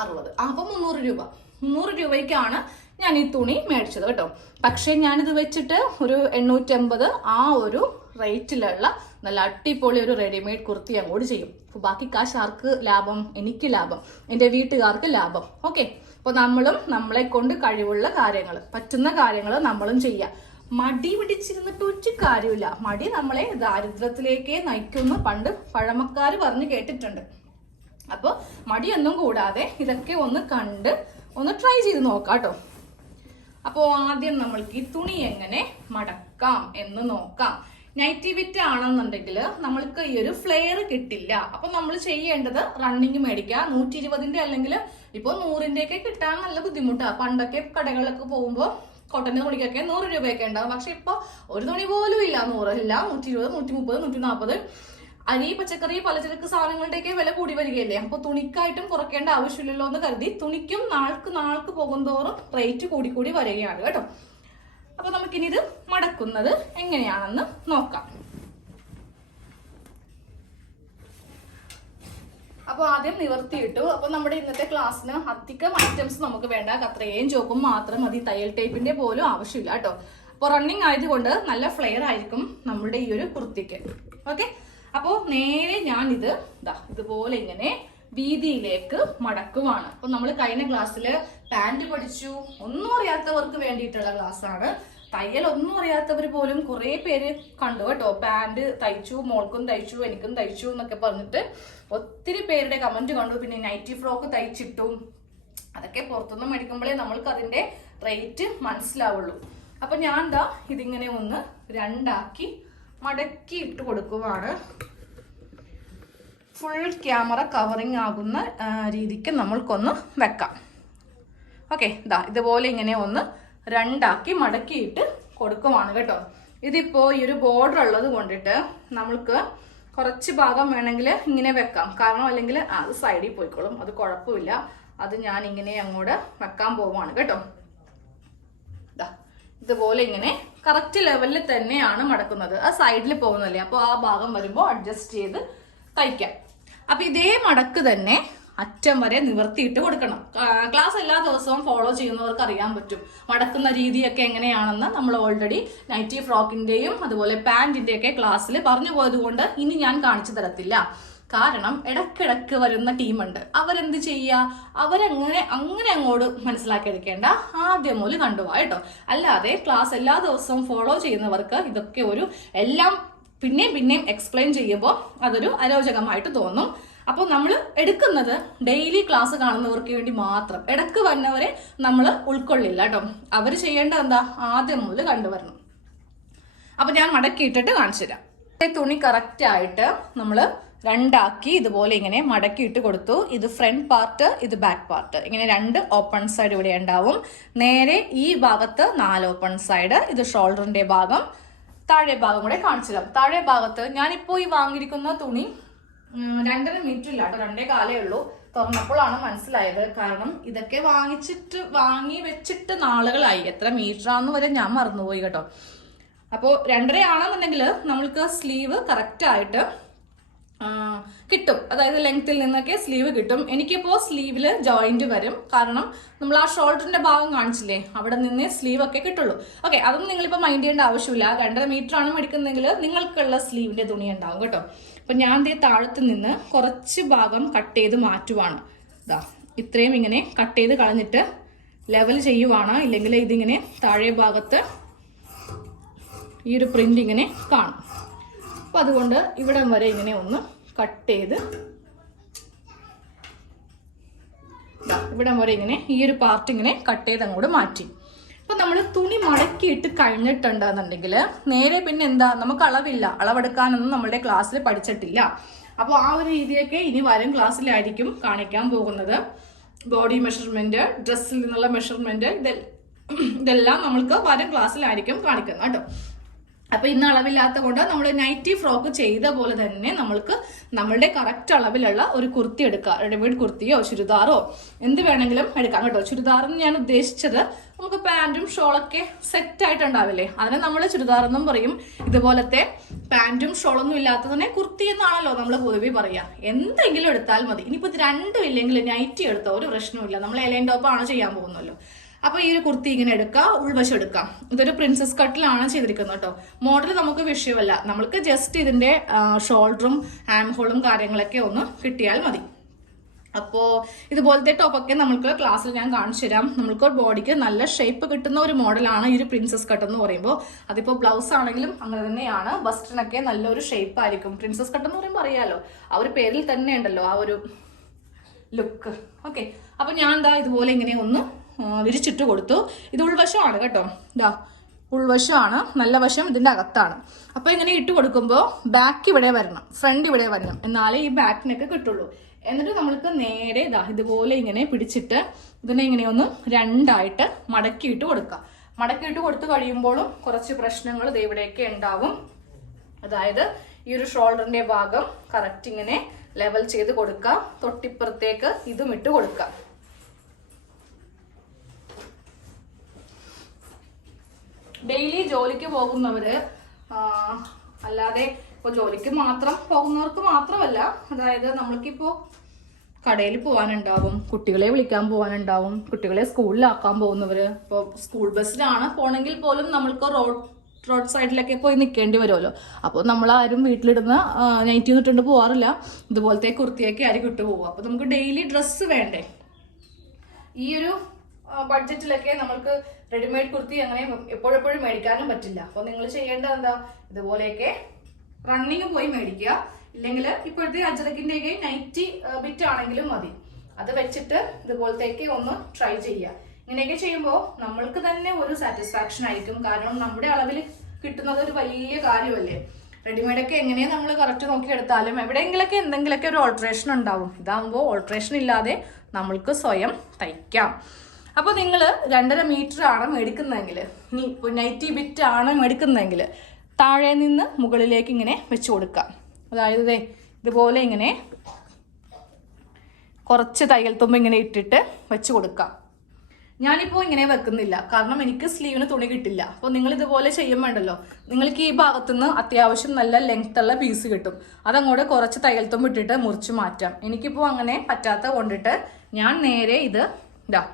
60, അപ്പൊ 300 രൂപ. 300 രൂപയ്ക്കാണ് ഞാൻ ഈ തുണി മേടിച്ചത് കേട്ടോ. പക്ഷെ ഞാനിത് വെച്ചിട്ട് ഒരു 850 ആ ഒരു റേറ്റിലുള്ള നല്ല അടിപൊളി ഒരു റെഡിമെയ്ഡ് കുർത്തി അങ്ങോട്ട് ചെയ്യും. അപ്പൊ ബാക്കി കാശ് ആർക്ക് ലാഭം? എനിക്ക് ലാഭം, എൻ്റെ വീട്ടുകാർക്ക് ലാഭം. ഓക്കെ, അപ്പൊ നമ്മളും നമ്മളെ കൊണ്ട് കഴിവുള്ള കാര്യങ്ങൾ, പറ്റുന്ന കാര്യങ്ങൾ നമ്മളും ചെയ്യാം. മടി പിടിച്ചിരുന്നിട്ട് ഒരു കാര്യമില്ല. മടി നമ്മളെ ദാരിദ്ര്യത്തിലേക്ക് നയിക്കുന്ന പണ്ട് പഴമക്കാര് പറഞ്ഞു കേട്ടിട്ടുണ്ട്. അപ്പൊ മടിയൊന്നും കൂടാതെ ഇതൊക്കെ ഒന്ന് കണ്ട് ഒന്ന് ട്രൈ ചെയ്ത് നോക്കാം കേട്ടോ. അപ്പോൾ ആദ്യം നമ്മൾക്ക് ഈ തുണി എങ്ങനെ മടക്കാം എന്ന് നോക്കാം. നൈറ്റി വിറ്റ് ആണെന്നുണ്ടെങ്കിൽ നമ്മൾക്ക് ഈ ഒരു ഫ്ലെയർ കിട്ടില്ല. അപ്പൊ നമ്മൾ ചെയ്യേണ്ടത് റണ്ണിങ് മേടിക്കുക. 120ന്റെ അല്ലെങ്കിൽ ഇപ്പൊ 100ന്റെ ഒക്കെ കിട്ടാൻ നല്ല ബുദ്ധിമുട്ടാണ്. പണ്ടൊക്കെ കടകളിലൊക്കെ പോകുമ്പോൾ കോട്ടന്റെ തുണിക്കൊക്കെ 100 രൂപയൊക്കെ ഉണ്ടാവും. പക്ഷെ ഇപ്പൊ ഒരു തുണി പോലും ഇല്ല 100, ഇല്ല 120, 130, 140. അരി, പച്ചക്കറി, പലചരക്ക് സാധനങ്ങളുടെയൊക്കെ വില കൂടി വരികയല്ലേ. അപ്പൊ തുണിക്കായിട്ടും കുറയ്ക്കേണ്ട ആവശ്യമില്ലല്ലോ എന്ന് കരുതി തുണിക്കും നാൾക്ക് പോകുന്തോറും റേറ്റ് കൂടി വരികയാണ് കേട്ടോ. അപ്പൊ നമുക്കിനി ഇത് മടക്കുന്നത് എങ്ങനെയാണെന്ന് നോക്കാം. അപ്പൊ ആദ്യം നിവർത്തിയിട്ടു. അപ്പൊ നമ്മുടെ ഇന്നത്തെ ക്ലാസ്സിന് അധികം ഐറ്റംസ് നമുക്ക് വേണ്ട, അത്രയും ചോപ്പും മാത്രം മതി. തയ്യൽ ടേപ്പിന്റെ പോലും ആവശ്യമില്ല കേട്ടോ. അപ്പൊ റണ്ണിങ് ആയതുകൊണ്ട് നല്ല ഫ്ലെയർ ആയിരിക്കും നമ്മുടെ ഈ ഒരു കുർത്തിക്ക്. ഓക്കെ, അപ്പോ നേരെ ഞാൻ ഇതുപോലെ ഇങ്ങനെ വീതിയിലേക്ക് മടക്കുവാണ്. അപ്പൊ നമ്മൾ കഴിഞ്ഞ ക്ലാസ്സില് പാന്റ് പഠിച്ചു. ഒന്നും അറിയാത്തവർക്ക് വേണ്ടിയിട്ടുള്ള ക്ലാസ് ആണ്. തയ്യൽ ഒന്നും അറിയാത്തവർ പോലും കുറെ പേര് കണ്ടു കേട്ടോ. പാന്റ് തയ്ച്ചു, മോൾക്കും തയ്ച്ചു, എനിക്കും തയ്ച്ചു എന്നൊക്കെ പറഞ്ഞിട്ട് ഒത്തിരി പേരുടെ കമന്റ് കണ്ടു. പിന്നെ നൈറ്റി ഫ്രോക്ക് തയ്ച്ചിട്ടു. അതൊക്കെ പുറത്തുനിന്ന് മേടിക്കുമ്പോഴേ നമ്മൾക്ക് അതിന്റെ റേറ്റ് മനസ്സിലാവുള്ളൂ. അപ്പൊ ഞാൻ ഇതിങ്ങനെ ഒന്ന് രണ്ടാക്കി മടക്കി ഇട്ട് കൊടുക്കുവാണ്. ഫുൾ ക്യാമറ കവറിങ് ആകുന്ന രീതിക്ക് നമ്മൾക്കൊന്ന് വെക്കാം. ഓക്കെ, ഇതുപോലെ ഇങ്ങനെ ഒന്ന് രണ്ടാക്കി മടക്കിയിട്ട് കൊടുക്കുവാണ് കേട്ടോ. ഇതിപ്പോ ഈ ഒരു ബോർഡർ ഉള്ളത് കൊണ്ടിട്ട് നമ്മൾക്ക് കുറച്ച് ഭാഗം വേണമെങ്കിൽ ഇങ്ങനെ വെക്കാം. കാരണം അല്ലെങ്കിൽ അത് സൈഡിൽ പോയിക്കോളും, അത് കുഴപ്പമില്ല. അത് ഞാൻ ഇങ്ങനെ അങ്ങോട്ട് വെക്കാൻ പോവാണ് കേട്ടോ. ഇതുപോലെ ഇങ്ങനെ കറക്റ്റ് ലെവലിൽ തന്നെയാണ് മടക്കുന്നത്. ആ സൈഡിൽ പോകുന്നല്ലേ, അപ്പോൾ ആ ഭാഗം വരുമ്പോൾ അഡ്ജസ്റ്റ് ചെയ്ത് തയ്ക്കാം. അപ്പൊ ഇതേ മടക്ക് തന്നെ അറ്റം വരെ നിവർത്തിയിട്ട് കൊടുക്കണം. ക്ലാസ് എല്ലാ ദിവസവും ഫോളോ ചെയ്യുന്നവർക്ക് അറിയാൻ പറ്റും മടക്കുന്ന രീതിയൊക്കെ എങ്ങനെയാണെന്ന്. നമ്മൾ ഓൾറെഡി നൈറ്റി ഫ്രോക്കിന്റെയും അതുപോലെ പാന്റിന്റെ ഒക്കെ ക്ലാസ്സിൽ പറഞ്ഞു പോയത് കൊണ്ട് ഇനി ഞാൻ കാണിച്ചു തരത്തില്ല. കാരണം ഇടക്കിടക്ക് വരുന്ന ടീമുണ്ട്. അവരെന്ത് ചെയ്യുക, അവരങ്ങനെ അങ്ങോട്ട് മനസ്സിലാക്കിയെടുക്കേണ്ട, ആദ്യം മുതൽ കണ്ടുപോവാ കേട്ടോ. അല്ലാതെ ക്ലാസ് എല്ലാ ദിവസവും ഫോളോ ചെയ്യുന്നവർക്ക് ഇതൊക്കെ എല്ലാം പിന്നെയും എക്സ്പ്ലെയിൻ ചെയ്യുമ്പോൾ അതൊരു അരോചകമായിട്ട് തോന്നും. അപ്പോൾ നമ്മൾ എടുക്കുന്നത് ഡെയിലി ക്ലാസ് കാണുന്നവർക്ക് വേണ്ടി മാത്രം. ഇടക്ക് വന്നവരെ നമ്മൾ ഉൾക്കൊള്ളില്ല കേട്ടോ. അവർ ചെയ്യേണ്ടത് എന്താ, ആദ്യം മുതൽ കണ്ടുവരണം. അപ്പൊ ഞാൻ മടക്കിയിട്ടിട്ട് കാണിച്ചു തരാം. തുണി കറക്റ്റ് ആയിട്ട് നമ്മൾ രണ്ടാക്കി ഇതുപോലെ ഇങ്ങനെ മടക്കിയിട്ട് കൊടുത്തു. ഇത് ഫ്രണ്ട് പാർട്ട്, ഇത് ബാക്ക് പാർട്ട്. ഇങ്ങനെ 2 ഓപ്പൺ സൈഡ് ഇവിടെ ഉണ്ടാവും. നേരെ ഈ ഭാഗത്ത് 4 ഓപ്പൺ സൈഡ്. ഇത് ഷോൾഡറിന്റെ ഭാഗം. താഴെ ഭാഗം കൂടെ കാണിച്ചു തരാം. താഴെ ഭാഗത്ത് ഞാനിപ്പോ ഈ വാങ്ങിയിരിക്കുന്ന തുണി 2.5 മീറ്റർ ഇല്ല കേട്ടോ, 2 കാലേ ഉള്ളൂ. തുറന്നപ്പോഴാണ് മനസ്സിലായത്. കാരണം ഇതൊക്കെ വാങ്ങി വെച്ചിട്ട് നാളുകളായി. എത്ര മീറ്ററാന്ന് വരെ ഞാൻ മറന്നുപോയി കേട്ടോ. അപ്പോൾ 2.5 ആണെന്നുണ്ടെങ്കിൽ നമ്മൾക്ക് സ്ലീവ് കറക്റ്റ് ആയിട്ട് കിട്ടും. അതായത് ലെങ്ത്തിൽ നിന്നൊക്കെ സ്ലീവ് കിട്ടും. എനിക്കിപ്പോൾ സ്ലീവിൽ ജോയിന്റ് വരും, കാരണം നമ്മൾ ആ ഷോൾഡറിന്റെ ഭാഗം കാണിച്ചില്ലേ, അവിടെ നിന്നേ സ്ലീവ് ഒക്കെ കിട്ടുള്ളൂ. ഓക്കെ, അതൊന്നും നിങ്ങളിപ്പോൾ മൈൻഡ് ചെയ്യേണ്ട ആവശ്യമില്ല. 2.5 മീറ്റർ ആണ് മേടിക്കുന്നതെങ്കിൽ നിങ്ങൾക്കുള്ള സ്ലീവിന്റെ തുണി ഉണ്ടാവും കേട്ടോ. അപ്പം ഞാൻ ദേ താഴത്ത് നിന്ന് കുറച്ച് ഭാഗം കട്ട് ചെയ്ത് മാറ്റുവാണ്. ഇതാ ഇത്രയും ഇങ്ങനെ കട്ട് ചെയ്ത് കളഞ്ഞിട്ട് ലെവൽ ചെയ്യുവാണ്, ഇല്ലെങ്കിൽ ഇതിങ്ങനെ താഴെ ഭാഗത്ത് ഈ ഒരു പ്രിന്റ് ഇങ്ങനെ കാണും. അപ്പം അതുകൊണ്ട് ഇവിടം വരെ ഇങ്ങനെ ഒന്ന് കട്ട് ചെയ്ത്, ഇവിടം വരെ ഇങ്ങനെ ഈ ഒരു പാർട്ട് ഇങ്ങനെ കട്ട് ചെയ്ത് അങ്ങോട്ട് മാറ്റി. അപ്പം നമ്മൾ തുണി മടക്കിയിട്ട് കഴിഞ്ഞിട്ടുണ്ടെന്നുണ്ടെങ്കിൽ നേരെ പിന്നെ എന്താ, നമുക്ക് അളവില്ല, അളവെടുക്കാനൊന്നും നമ്മളുടെ ക്ലാസ്സിൽ പഠിച്ചിട്ടില്ല. അപ്പോൾ ആ ഒരു രീതിയൊക്കെ ഇനി വരും ക്ലാസ്സിലായിരിക്കും കാണിക്കാൻ പോകുന്നത്. ബോഡി മെഷർമെന്റ്, ഡ്രസ്സിൽ നിന്നുള്ള മെഷർമെന്റ്, ഇതെല്ലാം നമ്മൾക്ക് വരും ക്ലാസ്സിലായിരിക്കും കാണിക്കുന്നത് കേട്ടോ. അപ്പൊ ഇന്ന് അളവില്ലാത്ത കൊണ്ട് നമ്മൾ നൈറ്റി ഫ്രോക്ക് ചെയ്ത പോലെ തന്നെ നമ്മൾക്ക് നമ്മളുടെ കറക്റ്റ് അളവിലുള്ള ഒരു കുർത്തി എടുക്കാം. റെഡിമെയ്ഡ് കുർത്തിയോ ചുരിദാറോ എന്ത് വേണമെങ്കിലും എടുക്കാം കേട്ടോ. ചുരിദാറെന്ന് ഞാൻ ഉദ്ദേശിച്ചത് നമുക്ക് പാന്റും ഷോളൊക്കെ സെറ്റ് ആയിട്ടുണ്ടാവില്ലേ, അതിനെ നമ്മൾ ചുരിദാറെന്നും പറയും. ഇതുപോലത്തെ പാന്റും ഷോളൊന്നും ഇല്ലാത്തതിനെ കുർത്തി എന്നാണല്ലോ നമ്മൾ പൊതുവെ പറയാ. എന്തെങ്കിലും എടുത്താൽ മതി. ഇനിയിപ്പോൾ ഇത് രണ്ടും ഇല്ലെങ്കിൽ നൈറ്റി എടുത്തോ ഒരു പ്രശ്നമില്ല, നമ്മൾ എലൈൻ ടോപ്പാണ് ചെയ്യാൻ പോകുന്നല്ലോ. അപ്പൊ ഈ ഒരു കുർത്തി ഇങ്ങനെ എടുക്കാം, ഉൾവശം എടുക്കാം. ഇതൊരു പ്രിൻസസ് കട്ടിലാണ് ചെയ്തിരിക്കുന്നത് കേട്ടോ. മോഡൽ നമുക്ക് വിഷയമല്ല, നമ്മൾക്ക് ജസ്റ്റ് ഇതിന്റെ ഷോൾഡറും ഹാം ഹോളും കാര്യങ്ങളൊക്കെ ഒന്ന് കിട്ടിയാൽ മതി. അപ്പോൾ ഇതുപോലത്തെ ടോപ്പൊക്കെ നമുക്ക് ക്ലാസ്സിൽ ഞാൻ കാണിച്ചു തരാം. നമ്മൾക്ക് ബോഡിക്ക് നല്ല ഷേപ്പ് കിട്ടുന്ന ഒരു മോഡലാണ് ഈ ഒരു പ്രിൻസസ് കട്ട് എന്ന് പറയുമ്പോൾ. അതിപ്പോൾ ബ്ലൗസ് ആണെങ്കിലും അങ്ങനെ തന്നെയാണ്. ബസ്റ്റിനൊക്കെ നല്ലൊരു ഷേപ്പ് ആയിരിക്കും. പ്രിൻസസ് കട്ട് എന്ന് പറയുമ്പോൾ അറിയാലോ, ആ ഒരു പേരിൽ തന്നെ ഉണ്ടല്ലോ ആ ഒരു ലുക്ക്. ഓക്കെ, അപ്പൊ ഞാൻ എന്താ ഇതുപോലെ ഇങ്ങനെ ഒന്ന് വിരിച്ചിട്ട് കൊടുത്തു. ഇത് ഉൾവശമാണ് കേട്ടോ, ഇതാ ഉൾവശമാണ്, നല്ല വശം ഇതിന്റെ അകത്താണ്. അപ്പൊ ഇങ്ങനെ ഇട്ട് കൊടുക്കുമ്പോൾ ബാക്ക് ഇവിടെ വരണം, ഫ്രണ്ട് ഇവിടെ വരണം, എന്നാലേ ഈ ബാക്കിനൊക്കെ കിട്ടുള്ളൂ. എന്നിട്ട് നമ്മൾക്ക് നേരെ ഇതാ ഇതുപോലെ ഇങ്ങനെ പിടിച്ചിട്ട് ഇതിനെ ഇങ്ങനെ ഒന്ന് രണ്ടായിട്ട് മടക്കിയിട്ട് കൊടുക്കാം. മടക്കിയിട്ട് കൊടുത്തു കഴിയുമ്പോഴും കുറച്ച് പ്രശ്നങ്ങൾ ഇവിടെയൊക്കെ ഉണ്ടാവും. അതായത് ഈ ഒരു ഷോൾഡറിന്റെ ഭാഗം കറക്റ്റ് ഇങ്ങനെ ലെവൽ ചെയ്ത് കൊടുക്കുക, തൊട്ടിപ്പുറത്തേക്ക് ഇതും ഇട്ട് കൊടുക്കുക. ഡെയിലി ജോലിക്ക് പോകുന്നവര്, അല്ലാതെ ഇപ്പോൾ ജോലിക്ക് മാത്രം പോകുന്നവർക്ക് മാത്രമല്ല, അതായത് നമ്മൾക്കിപ്പോ കടയിൽ പോകാനുണ്ടാവും, കുട്ടികളെ വിളിക്കാൻ പോകാനുണ്ടാവും, കുട്ടികളെ സ്കൂളിലാക്കാൻ പോകുന്നവര്, ഇപ്പോൾ സ്കൂൾ ബസ്സിലാണ് പോണെങ്കിൽ പോലും നമ്മൾക്ക് റോഡ് സൈഡിലൊക്കെ പോയി നിൽക്കേണ്ടി വരുമല്ലോ. അപ്പോൾ നമ്മളാരും വീട്ടിലിടുന്ന നൈറ്റി ഇട്ടിട്ട് പോകാറില്ല, ഇതുപോലത്തെ കുർത്തിയൊക്കെ ആയിരിക്കും ഇട്ട് പോകുക. അപ്പോൾ നമുക്ക് ഡെയിലി ഡ്രസ്സ് വേണ്ടേ. ഈ ഒരു ബഡ്ജറ്റിലൊക്കെ നമുക്ക് റെഡിമെയ്ഡ് കുർത്തി അങ്ങനെ എപ്പോഴെപ്പോഴും മേടിക്കാനും പറ്റില്ല. അപ്പോൾ നിങ്ങൾ ചെയ്യേണ്ടത് എന്താ, ഇതുപോലെയൊക്കെ റണ്ണിങ് പോയി മേടിക്കുക, ഇല്ലെങ്കിൽ ഇപ്പോഴത്തെ അജറക്കിന്റെയൊക്കെ നൈറ്റി ബിറ്റ് ആണെങ്കിലും മതി. അത് വെച്ചിട്ട് ഇതുപോലത്തേക്ക് ഒന്ന് ട്രൈ ചെയ്യുക. ഇങ്ങനെയൊക്കെ ചെയ്യുമ്പോൾ നമ്മൾക്ക് തന്നെ ഒരു സാറ്റിസ്ഫാക്ഷൻ ആയിരിക്കും. കാരണം നമ്മുടെ അളവിൽ കിട്ടുന്നത് ഒരു വലിയ കാര്യമല്ലേ. റെഡിമെയ്ഡൊക്കെ എങ്ങനെയാ നമ്മൾ കറക്റ്റ് നോക്കിയെടുത്താലും എവിടെയെങ്കിലൊക്കെ എന്തെങ്കിലുമൊക്കെ ഒരു ഓൾട്രേഷൻ ഉണ്ടാവും. ഇതാകുമ്പോൾ ഓൾട്രേഷൻ ഇല്ലാതെ നമ്മൾക്ക് സ്വയം തയ്ക്കാം. അപ്പോൾ നിങ്ങൾ 2.5 മീറ്റർ ആണ് മേടിക്കുന്നതെങ്കിൽ, ഇനി ഇപ്പോൾ നൈറ്റി ബിറ്റ് ആണ് മേടിക്കുന്നതെങ്കിൽ താഴെ നിന്ന് മുകളിലേക്ക് ഇങ്ങനെ വെച്ച് കൊടുക്കാം. അതായത് ഇതുപോലെ ഇങ്ങനെ കുറച്ച് തയ്യൽ തുമ്പ് ഇങ്ങനെ ഇട്ടിട്ട് വെച്ച് കൊടുക്കാം. ഞാനിപ്പോൾ ഇങ്ങനെ വെക്കുന്നില്ല, കാരണം എനിക്ക് സ്ലീവിന് തുണി കിട്ടില്ല. അപ്പോൾ നിങ്ങൾ ഇതുപോലെ ചെയ്യുമ്പോണ്ടല്ലോ, നിങ്ങൾക്ക് ഈ ഭാഗത്തുനിന്ന് അത്യാവശ്യം നല്ല ലെങ്ത്തുള്ള പീസ് കിട്ടും. അതങ്ങോട്ട് കുറച്ച് തയ്യൽ തുമ്പ് ഇട്ടിട്ട് മുറിച്ച് മാറ്റാം. എനിക്കിപ്പോൾ അങ്ങനെ പറ്റാത്ത കൊണ്ടിട്ട് ഞാൻ നേരെ ഇത് ഇതാ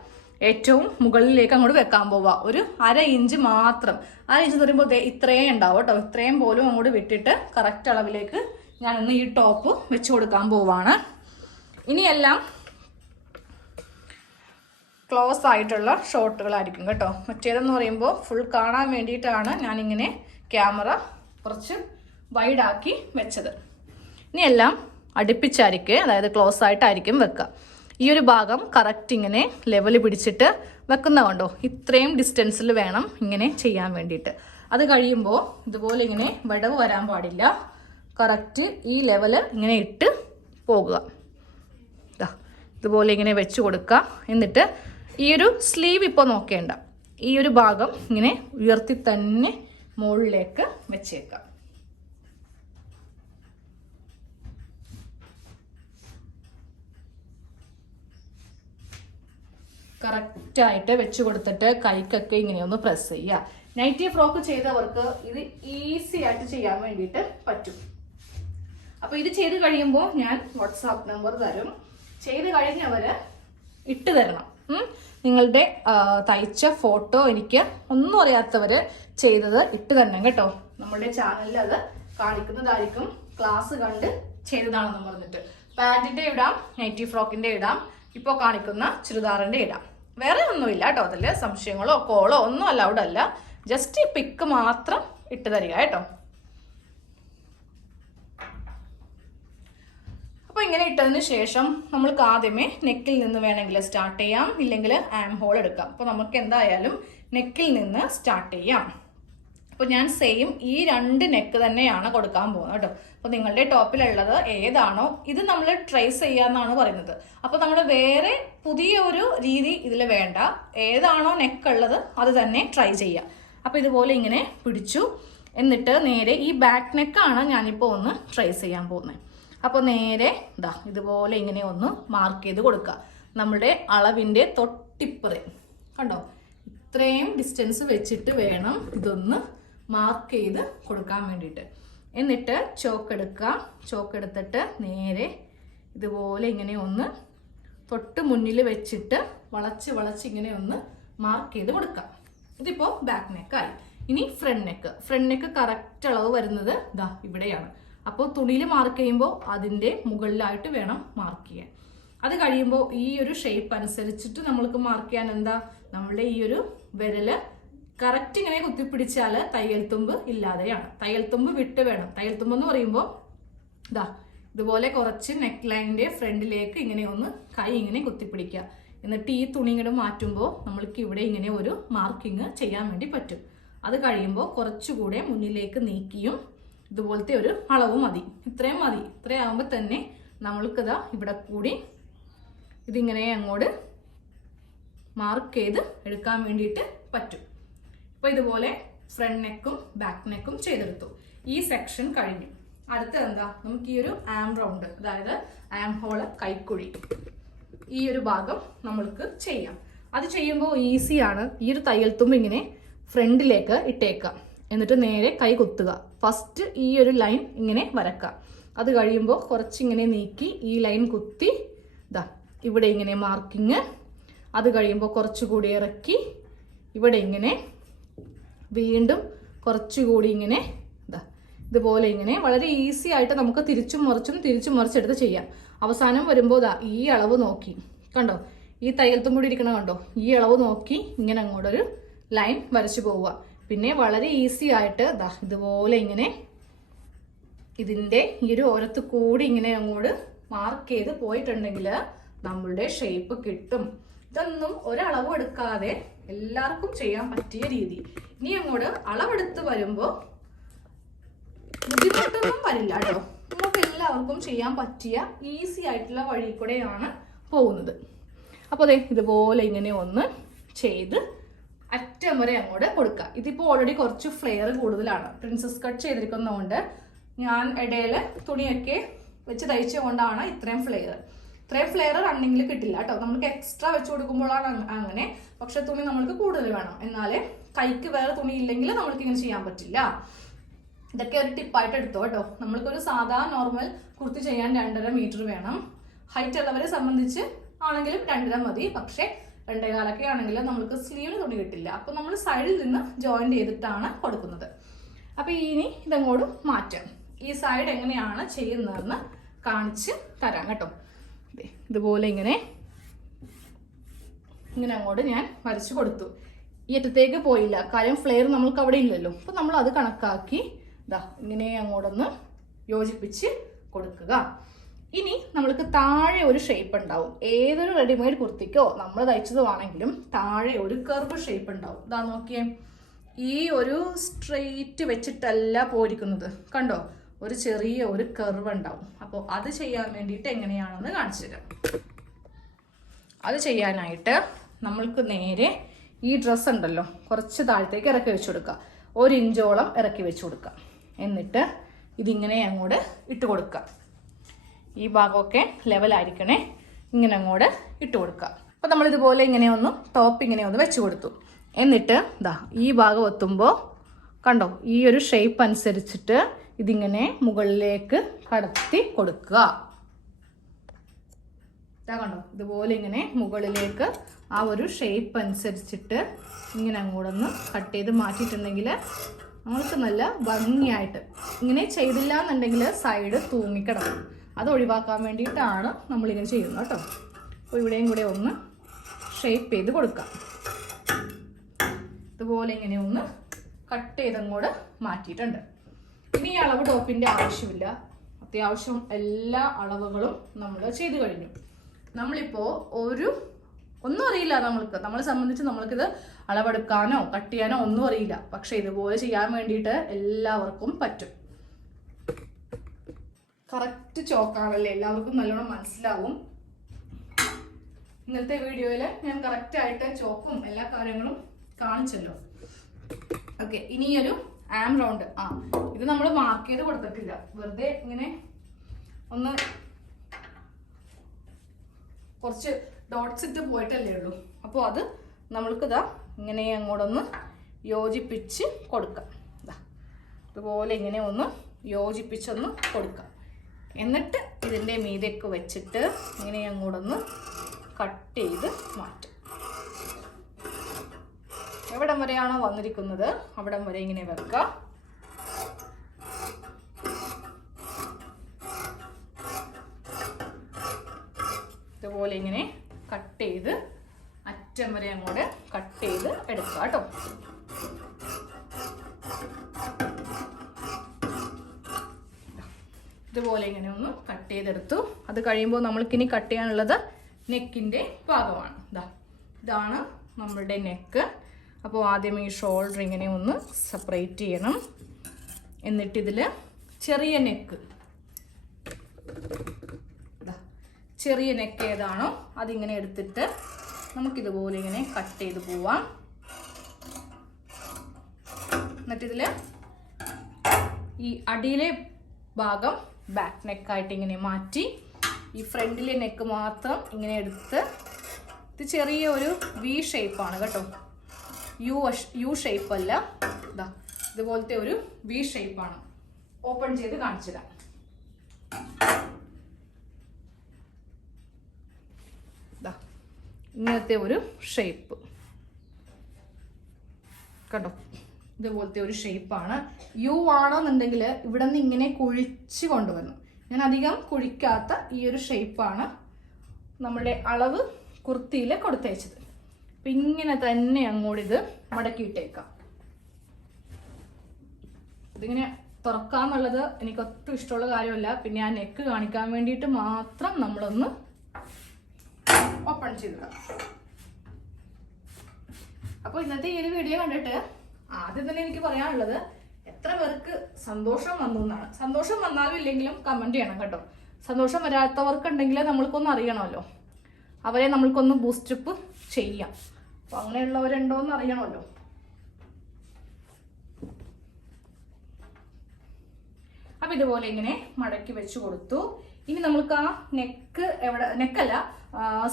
ഏറ്റവും മുകളിലേക്ക് അങ്ങോട്ട് വെക്കാൻ പോവാ. ഒരു 1/2 ഇഞ്ച് മാത്രം, 1/2 ഇഞ്ച് തരുമ്പോൾ ഇത്രയും ഉണ്ടാവും കേട്ടോ. ഇത്രയും പോലും അങ്ങോട്ട് വിട്ടിട്ട് കറക്റ്റ് അളവിലേക്ക് ഞാൻ ഇന്ന് ഈ ടോപ്പ് വെച്ച് കൊടുക്കാൻ പോവാണ്. ഇനിയെല്ലാം ക്ലോസ് ആയിട്ടുള്ള ഷോട്ടുകളായിരിക്കും കേട്ടോ. മറ്റേതെന്ന് പറയുമ്പോൾ ഫുൾ കാണാൻ വേണ്ടിയിട്ടാണ് ഞാനിങ്ങനെ ക്യാമറ കുറച്ച് വൈഡാക്കി വെച്ചത്. ഇനിയെല്ലാം അടുപ്പിച്ചായിരിക്കും, അതായത് ക്ലോസ് ആയിട്ടായിരിക്കും വെക്കുക. ഈ ഒരു ഭാഗം കറക്റ്റ് ഇങ്ങനെ ലെവൽ പിടിച്ചിട്ട് വെക്കുന്ന കണ്ടോ, ഇത്രയും ഡിസ്റ്റൻസിൽ വേണം ഇങ്ങനെ ചെയ്യാൻ വേണ്ടിയിട്ട്. അത് കഴിയുമ്പോൾ ഇതുപോലെ ഇങ്ങനെ വിടവ് വരാൻ പാടില്ല, കറക്റ്റ് ഈ ലെവല് ഇങ്ങനെ ഇട്ട് പോകുക. ഇതുപോലെ ഇങ്ങനെ വെച്ച് കൊടുക്കുക. എന്നിട്ട് ഈ ഒരു സ്ലീവ് ഇപ്പോൾ നോക്കേണ്ട, ഈ ഒരു ഭാഗം ഇങ്ങനെ ഉയർത്തി തന്നെ മുകളിലേക്ക് വെച്ചേക്കാം. കറക്റ്റായിട്ട് വെച്ച് കൊടുത്തിട്ട് കൈക്കൊക്കെ ഇങ്ങനെ ഒന്ന് പ്രസ് ചെയ്യുക. നൈറ്റി ഫ്രോക്ക് ചെയ്തവർക്ക് ഇത് ഈസി ആയിട്ട് ചെയ്യാൻ വേണ്ടിയിട്ട് പറ്റും. അപ്പോൾ ഇത് ചെയ്ത് കഴിയുമ്പോൾ ഞാൻ വാട്സാപ്പ് നമ്പർ തരും. ചെയ്ത് കഴിഞ്ഞവര് ഇട്ട് തരണം. നിങ്ങളുടെ തയ്ച്ച ഫോട്ടോ എനിക്ക് ഒന്നും അറിയാത്തവര് ചെയ്തത് ഇട്ട് തരണം കേട്ടോ. നമ്മുടെ ചാനലിൽ അത് കാണിക്കുന്നതായിരിക്കും. ക്ലാസ് കണ്ട് ചെയ്തതാണെന്ന് പറഞ്ഞിട്ട് പാന്റിന്റെ ഇടാം, നൈറ്റി ഫ്രോക്കിന്റെ ഇടാം, ഇപ്പോൾ കാണിക്കുന്ന ചുരിദാറിന്റെ ഇടാം. വേറെ ഒന്നുമില്ല കേട്ടോ. അതിൽ സംശയങ്ങളോ കോളോ ഒന്നും അലൗഡ് അല്ല. ജസ്റ്റ് ഈ പിക്ക് മാത്രം ഇട്ട് തരിക കേട്ടോ. അപ്പോൾ ഇങ്ങനെ ഇട്ടതിന് ശേഷം നമ്മൾക്ക് ആദ്യമേ നെക്കിൽ നിന്ന് വേണമെങ്കിൽ സ്റ്റാർട്ട് ചെയ്യാം, ഇല്ലെങ്കിൽ ആം ഹോൾ എടുക്കാം. അപ്പോൾ നമുക്ക് എന്തായാലും നെക്കിൽ നിന്ന് സ്റ്റാർട്ട് ചെയ്യാം. അപ്പോൾ ഞാൻ സെയിം ഈ 2 നെക്ക് തന്നെയാണ് കൊടുക്കാൻ പോകുന്നത് കേട്ടോ. അപ്പോൾ നിങ്ങളുടെ ടോപ്പിലുള്ളത് ഏതാണോ ഇത് നമ്മൾ ട്രേസ് ചെയ്യാന്നാണ് പറയുന്നത്. അപ്പോൾ നമ്മൾ വേറെ പുതിയ ഒരു രീതി ഇതിൽ വേണ്ട. ഏതാണോ നെക്ക് ഉള്ളത് അത് തന്നെ ട്രൈ ചെയ്യാം. അപ്പോൾ ഇതുപോലെ ഇങ്ങനെ പിടിച്ചു. എന്നിട്ട് നേരെ ഈ ബാക്ക് നെക്കാണ് ഞാനിപ്പോൾ ഒന്ന് ട്രേസ് ചെയ്യാൻ പോകുന്നത്. അപ്പോൾ നേരെ ഇതാ ഇതുപോലെ ഇങ്ങനെ ഒന്ന് മാർക്ക് ചെയ്ത് കൊടുക്കുക. നമ്മുടെ അളവിൻ്റെ തൊട്ടിപ്പുറേ കണ്ടോ, ഇത്രയും ഡിസ്റ്റൻസ് വെച്ചിട്ട് വേണം ഇതൊന്ന് മാർക്ക് ചെയ്ത് കൊടുക്കാൻ വേണ്ടിയിട്ട്. എന്നിട്ട് ചോക്ക് എടുക്കുക. ചോക്ക് എടുത്തിട്ട് നേരെ ഇതുപോലെ ഇങ്ങനെ ഒന്ന് തൊട്ട് മുന്നിൽ വെച്ചിട്ട് വളച്ച് വളച്ച് ഇങ്ങനെ ഒന്ന് മാർക്ക് ചെയ്ത് കൊടുക്കാം. ഇതിപ്പോൾ ബാക്ക് നെക്കായി. ഇനി front neck. Front neck correct അളവ് വരുന്നത് ഇതാ ഇവിടെയാണ്. അപ്പോൾ തുണിയിൽ മാർക്ക് ചെയ്യുമ്പോൾ അതിൻ്റെ മുകളിലായിട്ട് വേണം മാർക്ക് ചെയ്യാൻ. അത് കഴിയുമ്പോൾ ഈ ഒരു ഷേപ്പ് അനുസരിച്ചിട്ട് നമ്മൾക്ക് മാർക്ക് ചെയ്യാൻ എന്താ, നമ്മളുടെ ഈ ഒരു വിരല് കറക്റ്റ് ഇങ്ങനെ കുത്തിപ്പിടിച്ചാൽ തയ്യൽ തുമ്പ് ഇല്ലാതെയാണ്. തയ്യൽ തുമ്പ് വിട്ട് വേണം. തയ്യൽ തുമ്പ് എന്ന് പറയുമ്പോൾ ഇതാ ഇതുപോലെ കുറച്ച് നെക്ക് ലൈനിൻ്റെ ഫ്രണ്ടിലേക്ക് ഇങ്ങനെ ഒന്ന് കൈ ഇങ്ങനെ കുത്തിപ്പിടിക്കുക. എന്നിട്ട് ഈ തുണി ഇങ്ങോട്ട് മാറ്റുമ്പോൾ നമ്മൾക്ക് ഇവിടെ ഇങ്ങനെ ഒരു മാർക്കിങ് ചെയ്യാൻ വേണ്ടി പറ്റും. അത് കഴിയുമ്പോൾ കുറച്ചുകൂടെ മുന്നിലേക്ക് നീക്കിയും ഇതുപോലത്തെ ഒരു അളവ് മതി. ഇത്രയും മതി. ഇത്രയാകുമ്പോൾ തന്നെ നമ്മൾക്കിതാ ഇവിടെ കൂടി ഇതിങ്ങനെ അങ്ങോട്ട് മാർക്ക് ചെയ്ത് എടുക്കാൻ വേണ്ടിയിട്ട് പറ്റും. അപ്പോൾ ഇതുപോലെ ഫ്രണ്ട് നെക്കും ബാക്ക് നെക്കും ചെയ്തെടുത്തു. ഈ സെക്ഷൻ കഴിഞ്ഞു. അടുത്ത എന്താ, നമുക്ക് ഈ ഒരു ആം റൗണ്ട്, അതായത് ആം ഹോള്, കൈക്കുഴി, ഈ ഒരു ഭാഗം നമ്മൾക്ക് ചെയ്യാം. അത് ചെയ്യുമ്പോൾ ഈസിയാണ്. ഈ ഒരു തയ്യൽ തുമ്പ് ഇങ്ങനെ ഫ്രണ്ടിലേക്ക് ഇട്ടേക്കാം. എന്നിട്ട് നേരെ കൈ കുത്തുക. ഫസ്റ്റ് ഈ ഒരു ലൈൻ ഇങ്ങനെ വരക്കാം. അത് കഴിയുമ്പോൾ കുറച്ചിങ്ങനെ നീക്കി ഈ ലൈൻ കുത്തി ഇതാ ഇവിടെ ഇങ്ങനെ മാർക്കിങ്. അത് കഴിയുമ്പോൾ കുറച്ചുകൂടി ഇറക്കി ഇവിടെ ഇങ്ങനെ വീണ്ടും കുറച്ചുകൂടി ഇങ്ങനെ ഇതാ ഇതുപോലെ ഇങ്ങനെ വളരെ ഈസി ആയിട്ട് നമുക്ക് തിരിച്ചും മറിച്ചെടുത്ത് ചെയ്യാം. അവസാനം വരുമ്പോൾ ഇതാ ഈ അളവ് നോക്കി കണ്ടോ, ഈ തയ്യൽ തുമ്പൂടി ഇരിക്കണ കണ്ടോ, ഈ അളവ് നോക്കി ഇങ്ങനെ അങ്ങോട്ടൊരു ലൈൻ വരച്ചു പോവുക. പിന്നെ വളരെ ഈസി ആയിട്ട് ഇതാ ഇതുപോലെ ഇങ്ങനെ ഇതിൻ്റെ ഈ ഒരു ഓരത്ത് കൂടി ഇങ്ങനെ അങ്ങോട്ട് മാർക്ക് ചെയ്ത് പോയിട്ടുണ്ടെങ്കിൽ നമ്മളുടെ ഷേപ്പ് കിട്ടും. ഇതൊന്നും ഒരളവ് എടുക്കാതെ എല്ലാവർക്കും ചെയ്യാൻ പറ്റിയ രീതി. ഇനി അങ്ങോട്ട് അളവെടുത്ത് വരുമ്പോൾ ബുദ്ധിമുട്ടൊന്നും വരില്ല കേട്ടോ. നമുക്ക് എല്ലാവർക്കും ചെയ്യാൻ പറ്റിയ ഈസി ആയിട്ടുള്ള വഴി കൂടെയാണ് പോകുന്നത്. അപ്പോൾ അതെ ഇതുപോലെ ഇങ്ങനെ ഒന്ന് ചെയ്ത് അറ്റം വരെ അങ്ങോട്ട് കൊടുക്കുക. ഇതിപ്പോൾ ഓൾറെഡി കുറച്ച് ഫ്ലെയർ കൂടുതലാണ്. പ്രിൻസസ് കട്ട് ചെയ്തിരിക്കുന്നതുകൊണ്ട് ഞാൻ ഇടയിൽ തുണിയൊക്കെ വെച്ച് തയ്ച്ചുകൊണ്ടാണ് ഇത്രയും ഫ്ലെയർ. ഇത്രയും ഫ്ലെയർ റണ്ണിങ്ങിൽ കിട്ടില്ല കേട്ടോ. നമുക്ക് എക്സ്ട്രാ വെച്ച് കൊടുക്കുമ്പോഴാണ് അങ്ങനെ. പക്ഷെ തുണി നമ്മൾക്ക് കൂടുതൽ വേണം. എന്നാലേ കൈക്ക് വേറെ തുണി ഇല്ലെങ്കിൽ നമ്മൾക്ക് ഇങ്ങനെ ചെയ്യാൻ പറ്റില്ല. ഇതൊക്കെ ഒരു ടിപ്പായിട്ട് എടുത്തോ കേട്ടോ. നമ്മൾക്കൊരു സാധാ നോർമൽ കുർത്തി ചെയ്യാൻ 2.5 മീറ്റർ വേണം. ഹൈറ്റ് ഉള്ളവരെ സംബന്ധിച്ച് ആണെങ്കിലും 2.5 മതി. പക്ഷെ 2.25 ആണെങ്കിൽ നമ്മൾക്ക് സ്ലീവിന് തുണി കിട്ടില്ല. അപ്പോൾ നമ്മൾ സൈഡിൽ നിന്ന് ജോയിന്റ് ചെയ്തിട്ടാണ് കൊടുക്കുന്നത്. അപ്പോൾ ഇനി ഇതങ്ങോട്ട് മാറ്റാം. ഈ സൈഡ് എങ്ങനെയാണ് ചെയ്യുന്നതെന്ന് കാണിച്ച് തരാം കേട്ടോ. ഇതുപോലെ ഇങ്ങനെ അങ്ങോട്ട് ഞാൻ വരച്ചു കൊടുത്തു. ഈ അറ്റത്തേക്ക് പോയില്ല, കാര്യം ഫ്ലെയർ നമ്മൾക്ക് അവിടെ ഇല്ലല്ലോ. അപ്പോൾ നമ്മൾ അത് കണക്കാക്കി ഇതാ ഇങ്ങനെ അങ്ങോട്ടൊന്ന് യോജിപ്പിച്ച് കൊടുക്കുക. ഇനി നമ്മൾക്ക് താഴെ ഒരു ഷേപ്പ് ഉണ്ടാവും. ഏതൊരു റെഡിമെയ്ഡ് കുർത്തിക്കോ നമ്മൾ തയ്ച്ചതുവാണെങ്കിലും താഴെ ഒരു കർവ് ഷേപ്പ് ഉണ്ടാവും. ഇതാ നോക്കിയേ, ഈ ഒരു സ്ട്രെയിറ്റ് വെച്ചിട്ടല്ല പോയിരിക്കുന്നത് കണ്ടോ, ഒരു ചെറിയ ഒരു കർവ് ഉണ്ടാവും. അപ്പോൾ അത് ചെയ്യാൻ വേണ്ടിയിട്ട് എങ്ങനെയാണെന്ന് കാണിച്ചു തരാം. അത് ചെയ്യാനായിട്ട് നമ്മൾക്ക് നേരെ ഈ ഡ്രസ്സ് ഉണ്ടല്ലോ കുറച്ച് താഴത്തേക്ക് ഇറക്കി വെച്ച് കൊടുക്കുക. 1 ഇഞ്ചോളം ഇറക്കി വെച്ച് കൊടുക്കുക. എന്നിട്ട് ഇതിങ്ങനെ അങ്ങോട്ട് ഇട്ട് കൊടുക്കുക. ഈ ഭാഗമൊക്കെ ലെവലായിരിക്കണേ. ഇങ്ങനെ അങ്ങോട്ട് ഇട്ട് കൊടുക്കുക. അപ്പോൾ നമ്മളിതുപോലെ ഇങ്ങനെ ഒന്ന് ടോപ്പ് ഇങ്ങനെ ഒന്ന് വെച്ച് കൊടുത്തു. എന്നിട്ട് ദാ ഈ ഭാഗം എത്തുമ്പോൾ കണ്ടോ, ഈ ഒരു ഷേപ്പ് അനുസരിച്ചിട്ട് ഇതിങ്ങനെ മുകളിലേക്ക് കടത്തി കൊടുക്കുക. കണ്ടോ, ഇതുപോലെ ഇങ്ങനെ മുകളിലേക്ക് ആ ഒരു ഷേപ്പ് അനുസരിച്ചിട്ട് ഇങ്ങനെ അങ്ങോട്ടൊന്ന് കട്ട് ചെയ്ത് മാറ്റിയിട്ടുണ്ടെങ്കിൽ നമ്മൾക്ക് നല്ല ഭംഗിയായിട്ട്. ഇങ്ങനെ ചെയ്തില്ല എന്നുണ്ടെങ്കിൽ സൈഡ് തൂങ്ങിക്കിടക്കും. അത് ഒഴിവാക്കാൻ വേണ്ടിയിട്ടാണ് നമ്മളിങ്ങനെ ചെയ്യുന്നത് കേട്ടോ. അപ്പോൾ ഇവിടെയും കൂടെ ഒന്ന് ഷേപ്പ് ചെയ്ത് കൊടുക്കാം. ഇതുപോലെ ഇങ്ങനെ ഒന്ന് കട്ട് ചെയ്തങ്ങോട്ട് മാറ്റിയിട്ടുണ്ട്. ഇനി ഈ അളവ് ടോപ്പിൻ്റെ ആവശ്യമില്ല. അത്യാവശ്യം എല്ലാ അളവുകളും നമ്മൾ ചെയ്ത് കഴിഞ്ഞു. നമ്മളിപ്പോൾ ഒന്നും അറിയില്ല, നമ്മളെ സംബന്ധിച്ച് നമ്മൾക്കിത് അളവെടുക്കാനോ കട്ട് ചെയ്യാനോ ഒന്നും അറിയില്ല. പക്ഷെ ഇതുപോലെ ചെയ്യാൻ വേണ്ടിയിട്ട് എല്ലാവർക്കും പറ്റും. കറക്റ്റ് ചോക്കാണല്ലേ, എല്ലാവർക്കും നല്ലോണം മനസ്സിലാവും. ഇന്നത്തെ വീഡിയോയിൽ ഞാൻ കറക്റ്റായിട്ട് ചോക്കും എല്ലാ കാര്യങ്ങളും കാണിച്ചല്ലോ. ഓക്കെ, ഇനി ഒരു ആം റൗണ്ട്. ഇത് നമ്മൾ മാർക്ക് ചെയ്ത് കൊടുത്തിട്ടില്ല, വെറുതെ ഇങ്ങനെ ഒന്ന് കുറച്ച് ഡോട്ട്സ് ഇട്ട് പോയിട്ടല്ലേ ഉള്ളൂ. അപ്പോൾ അത് നമ്മൾക്കിതാ ഇങ്ങനെ അങ്ങോട്ടൊന്ന് യോജിപ്പിച്ച് കൊടുക്കാം. അതുപോലെ ഇങ്ങനെ ഒന്ന് യോജിപ്പിച്ചൊന്ന് കൊടുക്കാം. എന്നിട്ട് ഇതിൻ്റെ മീതെയൊക്കെ വെച്ചിട്ട് ഇങ്ങനെ അങ്ങോട്ടൊന്ന് കട്ട് ചെയ്ത് മാറ്റും. എവിടം വരെയാണോ വന്നിരിക്കുന്നത് അവിടം വരെ ഇങ്ങനെ വെക്കുക. ഇതുപോലെ ഇങ്ങനെ കട്ട് ചെയ്ത് അറ്റം വരെ അങ്ങോട്ട് കട്ട് ചെയ്ത് എടുക്കുക കേട്ടോ. ഇതുപോലെ ഇങ്ങനെ ഒന്ന് കട്ട് ചെയ്തെടുത്തു. അത് കഴിയുമ്പോൾ നമ്മൾക്കിനി കട്ട് ചെയ്യാനുള്ളത് നെക്കിൻ്റെ ഭാഗമാണ്. ഇതാണ് നമ്മളുടെ നെക്ക്. അപ്പോൾ ആദ്യം ഈ ഷോൾഡർ ഇങ്ങനെ ഒന്ന് സെപ്പറേറ്റ് ചെയ്യണം. എന്നിട്ടിതിൽ ചെറിയ നെക്ക്, ചെറിയ നെക്ക് ഏതാണോ അതിങ്ങനെ എടുത്തിട്ട് നമുക്കിതുപോലെ ഇങ്ങനെ കട്ട് ചെയ്ത് പോവാം. എന്നിട്ടിതിൽ ഈ അടിയിലെ ഭാഗം ബാക്ക് നെക്കായിട്ട് ഇങ്ങനെ മാറ്റി ഈ ഫ്രണ്ടിലെ നെക്ക് മാത്രം ഇങ്ങനെ എടുത്ത്, ഇത് ചെറിയ ഒരു വി ഷേപ്പാണ് കേട്ടോ, യു ഷേപ്പ് അല്ല. ഇതുപോലത്തെ ഒരു വി ഷേപ്പാണ്. ഓപ്പൺ ചെയ്ത് കാണിച്ചു തരാം. ഇങ്ങനത്തെ ഒരു ഷേപ്പ് കണ്ടോ, ഇതുപോലത്തെ ഒരു ഷേപ്പാണ്. യു ആണെന്നുണ്ടെങ്കിൽ ഇവിടെ നിന്ന് ഇങ്ങനെ കുഴിച്ച് കൊണ്ടുവന്നു. ഞാൻ അധികം കുഴിക്കാത്ത ഈ ഒരു ഷേപ്പാണ് നമ്മുടെ അളവ് കുർത്തിയിൽ കൊടുത്തയച്ചത്. അപ്പം ഇങ്ങനെ തന്നെ അങ്ങോട്ട് ഇത് മടക്കിയിട്ടേക്കാം. ഇതിങ്ങനെ തുറക്കാന്നുള്ളത് എനിക്ക് ഒട്ടും ഇഷ്ടമുള്ള കാര്യമല്ല. പിന്നെ ആ നെക്ക് കാണിക്കാൻ വേണ്ടിയിട്ട് മാത്രം നമ്മളൊന്ന് ഓപ്പൺ ചെയ്തിടാം. അപ്പോൾ ഇന്നത്തെ ഈ ഒരു വീഡിയോ കണ്ടിട്ട് ആദ്യം തന്നെ എനിക്ക് പറയാനുള്ളത്, എത്ര പേർക്ക് സന്തോഷം വന്നു എന്നാണ്. സന്തോഷം വന്നാലും ഇല്ലെങ്കിലും കമന്റ് ചെയ്യണം കേട്ടോ. സന്തോഷം വരാത്തവർക്കുണ്ടെങ്കിൽ നമ്മൾക്കൊന്ന് അറിയണമല്ലോ, അവരെ നമ്മൾക്കൊന്ന് ബൂസ്റ്റപ്പ് ചെയ്യാം. അപ്പോൾ അങ്ങനെയുള്ളവരുണ്ടോയെന്ന് അറിയണമല്ലോ. അപ്പം ഇതുപോലെ ഇങ്ങനെ മടക്കി വെച്ച് കൊടുത്തു. ഇനി നമ്മൾക്ക് ആ നെക്കല്ല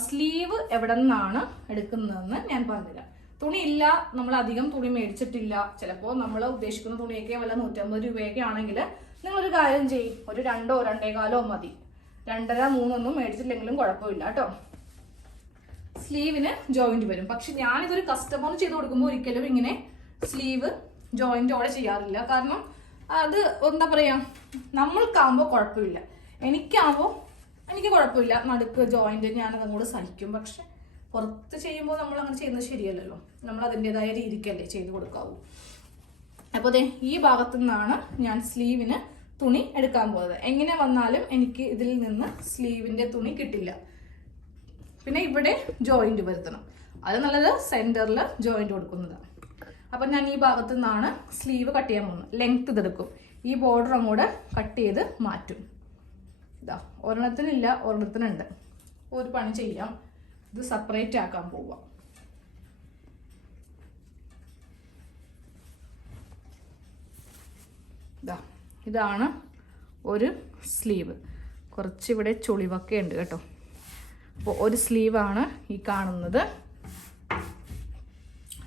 സ്ലീവ് എവിടെ നിന്നാണ് എടുക്കുന്നതെന്ന് ഞാൻ പറഞ്ഞുതരാം. തുണി ഇല്ല, നമ്മൾ അധികം തുണി മേടിച്ചിട്ടില്ല, ചിലപ്പോൾ നമ്മൾ ഉദ്ദേശിക്കുന്ന തുണിയൊക്കെ വല്ല 150 രൂപയൊക്കെ ആണെങ്കിൽ നിങ്ങളൊരു കാര്യം ചെയ്യും, ഒരു 2 2.25 മതി. 2.5 3 മേടിച്ചില്ലെങ്കിലും കുഴപ്പമില്ല കേട്ടോ. സ്ലീവിന് ജോയിന്റ് വരും. പക്ഷെ ഞാനിതൊരു കസ്റ്റമറിന് ചെയ്ത് കൊടുക്കുമ്പോൾ ഒരിക്കലും ഇങ്ങനെ സ്ലീവ് ജോയിന്റോടെ ചെയ്യാറില്ല. കാരണം അത് എന്താ പറയാ, നമ്മൾക്കാവുമ്പോൾ കുഴപ്പമില്ല, എനിക്കാവുമ്പോൾ എനിക്ക് കുഴപ്പമില്ല, നടുക്ക് ജോയിന്റ് ഞാനത് അങ്ങോട്ട് സഹിക്കും. പക്ഷെ പുറത്ത് ചെയ്യുമ്പോൾ നമ്മൾ അങ്ങനെ ചെയ്യുന്നത് ശരിയല്ലല്ലോ, നമ്മൾ അതിൻ്റെതായ രീതിക്കല്ലേ ചെയ്ത് കൊടുക്കാവൂ. അപ്പോൾ അതെ, ഈ ഭാഗത്തു നിന്നാണ് ഞാൻ സ്ലീവിന് തുണി എടുക്കാൻ പോകുന്നത്. എങ്ങനെ വന്നാലും എനിക്ക് ഇതിൽ നിന്ന് സ്ലീവിൻ്റെ തുണി കിട്ടില്ല. പിന്നെ ഇവിടെ ജോയിന്റ് വരുത്തണം, അത് നല്ലത് സെൻറ്ററിൽ ജോയിന്റ് കൊടുക്കുന്നതാണ്. അപ്പം ഞാൻ ഈ ഭാഗത്തു നിന്നാണ് സ്ലീവ് കട്ട് ചെയ്യാൻ പോകുന്നത്. ലെങ്ത് ഇതെടുക്കും, ഈ ബോർഡർ അങ്ങോട്ട് കട്ട് ചെയ്ത് മാറ്റും. ഇതാ ഒരെണ്ണത്തിനില്ല, ഒരെണ്ണത്തിനുണ്ട്. ഒരു പണി ചെയ്യാം, ഇത് സെപ്പറേറ്റ് ആക്കാൻ പോവാം. ഇതാണ് ഒരു സ്ലീവ്. കുറച്ചിവിടെ ചുളിവൊക്കെ ഉണ്ട് കേട്ടോ. അപ്പോൾ ഒരു സ്ലീവാണ് ഈ കാണുന്നത്.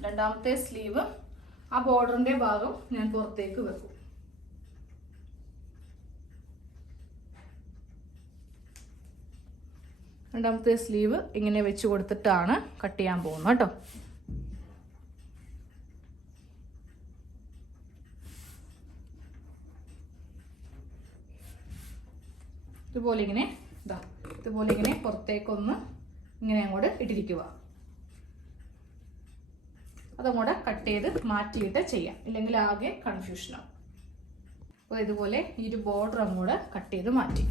രണ്ടാമത്തെ സ്ലീവ് ആ ബോർഡറിൻ്റെ ഭാഗം ഞാൻ പുറത്തേക്ക് വെക്കും. രണ്ടാമത്തെ സ്ലീവ് ഇങ്ങനെ വെച്ച് കൊടുത്തിട്ടാണ് കട്ട് ചെയ്യാൻ പോകുന്നത് കേട്ടോ. ഇതുപോലെ ഇങ്ങനെ പുറത്തേക്കൊന്ന് ഇങ്ങനെ അങ്ങോട്ട് ഇട്ടിരിക്കുക. അതങ്ങോട്ട് കട്ട് ചെയ്ത് മാറ്റിയിട്ട് ചെയ്യാം, ഇല്ലെങ്കിൽ ആകെ കൺഫ്യൂഷനാവും. അപ്പോൾ ഇതുപോലെ ഈ ഒരു ബോർഡർ അങ്ങോട്ട് കട്ട് ചെയ്ത് മാറ്റി,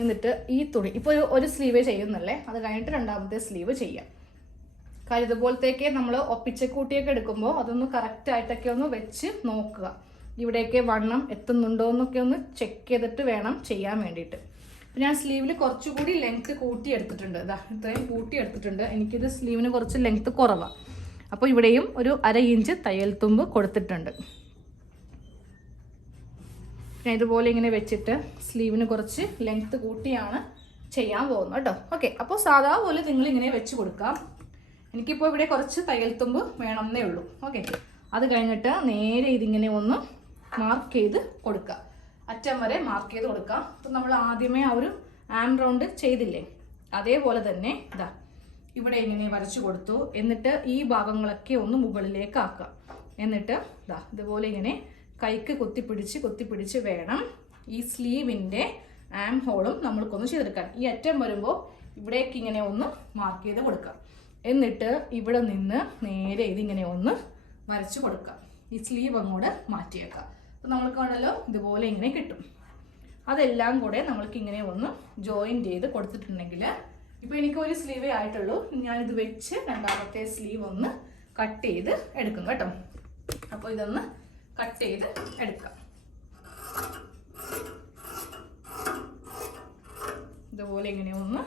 എന്നിട്ട് ഈ തുണി ഇപ്പോൾ ഒരു സ്ലീവേ ചെയ്യുന്നല്ലേ, അത് കഴിഞ്ഞിട്ട് രണ്ടാമത്തെ സ്ലീവ് ചെയ്യാം. കാര്യം ഇതുപോലത്തേക്ക് നമ്മൾ ഒപ്പിച്ചക്കൂട്ടിയൊക്കെ എടുക്കുമ്പോൾ അതൊന്ന് കറക്റ്റായിട്ടൊക്കെ ഒന്ന് വെച്ച് നോക്കുക, ഇവിടെയൊക്കെ വണ്ണം എത്തുന്നുണ്ടോ എന്നൊക്കെ ഒന്ന് ചെക്ക് ചെയ്തിട്ട് വേണം ചെയ്യാൻ വേണ്ടിയിട്ട്. ഞാൻ സ്ലീവിൽ കുറച്ചുകൂടി ലെങ്ത്ത് കൂട്ടിയെടുത്തിട്ടുണ്ട്. ഇത്രയും കൂട്ടിയെടുത്തിട്ടുണ്ട്. എനിക്കിത് സ്ലീവിന് കുറച്ച് ലെങ്ത്ത് കുറവാണ്. അപ്പോൾ ഇവിടെയും ഒരു 1/2 ഇഞ്ച് തയ്യൽ തുമ്പ് കൊടുത്തിട്ടുണ്ട്. ഞാൻ ഇതുപോലെ ഇങ്ങനെ വെച്ചിട്ട് സ്ലീവിന് കുറച്ച് ലെങ്ത്ത് കൂട്ടിയാണ് ചെയ്യാൻ പോകുന്നത് കേട്ടോ. ഓക്കെ, അപ്പോൾ സാധാ പോലെ നിങ്ങളിങ്ങനെ വെച്ച് കൊടുക്കാം. എനിക്കിപ്പോൾ ഇവിടെ കുറച്ച് തയ്യൽ തുമ്പ് വേണമെന്നേ ഉള്ളൂ. ഓക്കെ, അത് കഴിഞ്ഞിട്ട് നേരെ ഇതിങ്ങനെ ഒന്ന് മാർക്ക് ചെയ്ത് കൊടുക്കുക, അറ്റം വരെ മാർക്ക് ചെയ്ത് കൊടുക്കാം. അപ്പം നമ്മൾ ആദ്യമേ ആ ഒരു ആം റൗണ്ട് ചെയ്തില്ലേ, അതേപോലെ തന്നെ ഇവിടെ ഇങ്ങനെ വരച്ചു കൊടുത്തു. എന്നിട്ട് ഈ ഭാഗങ്ങളൊക്കെ ഒന്ന് മുകളിലേക്ക് ആക്കുക. എന്നിട്ട് ഇതുപോലെ ഇങ്ങനെ കൈക്ക് കുത്തിപ്പിടിച്ച് വേണം ഈ സ്ലീവിൻ്റെ ആം ഹോളും നമ്മൾക്കൊന്ന് ചെയ്തെടുക്കാൻ. ഈ അറ്റം വരുമ്പോൾ ഇവിടേക്ക് ഇങ്ങനെ ഒന്ന് മാർക്ക് ചെയ്ത് കൊടുക്കാം. എന്നിട്ട് ഇവിടെ നിന്ന് നേരെ ഇതിങ്ങനെ ഒന്ന് വരച്ചു കൊടുക്കാം. ഈ സ്ലീവ് അങ്ങോട്ട് മാറ്റിയേക്കാം. അപ്പോൾ നമ്മൾക്ക് വേണമല്ലോ ഇതുപോലെ ഇങ്ങനെ കിട്ടും. അതെല്ലാം കൂടെ നമ്മൾക്ക് ഇങ്ങനെ ഒന്ന് ജോയിൻ ചെയ്ത് കൊടുത്തിട്ടുണ്ടെങ്കിൽ, ഇപ്പോൾ എനിക്ക് ഒരു സ്ലീവേ ആയിട്ടുള്ളൂ, ഞാനിത് വെച്ച് രണ്ടാമത്തെ സ്ലീവ് ഒന്ന് കട്ട് ചെയ്ത് എടുക്കും കേട്ടോ. അപ്പോൾ ഇതൊന്ന് കട്ട് ചെയ്ത് എടുക്കാം. ഇതുപോലെ ഇങ്ങനെ ഒന്ന്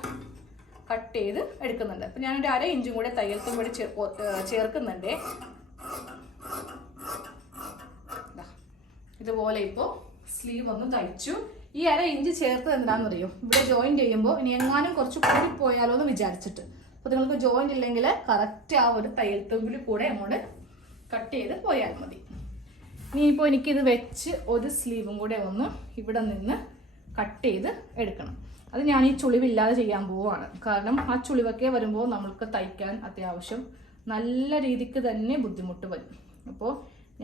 കട്ട് ചെയ്ത് എടുക്കുന്നുണ്ട്. അപ്പം ഞാനൊരു 1/2 ഇഞ്ചും കൂടെ തയ്യൽ തുമ്പ് ചേർക്കുന്നുണ്ട്. ഇതുപോലെ ഇപ്പോൾ സ്ലീവ് ഒന്ന് തയ്ച്ചു. ഈ 1/2 ഇഞ്ച് ചേർത്തത് എന്താണെന്നറിയോ, ഇവിടെ ജോയിൻ ചെയ്യുമ്പോൾ ഇനി എങ്ങാനും കുറച്ച് കൂടിപ്പോയാലോ എന്ന് വിചാരിച്ചിട്ട്. അപ്പോൾ നിങ്ങൾക്ക് ജോയിൻ ഇല്ലെങ്കിൽ കറക്റ്റ് ആ ഒരു തയ്യൽ തുമ്പിൽ കൂടെ അങ്ങോട്ട് കട്ട് ചെയ്ത് പോയാൽ മതി. ഇനിയിപ്പോൾ എനിക്കിത് വെച്ച് ഒരു സ്ലീവും കൂടെ ഒന്ന് ഇവിടെ നിന്ന് കട്ട് ചെയ്ത് എടുക്കണം. അത് ഞാൻ ഈ ചുളിവില്ലാതെ ചെയ്യാൻ പോവുകയാണ്. കാരണം ആ ചുളിവൊക്കെ വരുമ്പോൾ നമ്മൾക്ക് തയ്ക്കാൻ അത്യാവശ്യം നല്ല രീതിക്ക് തന്നെ ബുദ്ധിമുട്ട് വരും. അപ്പോൾ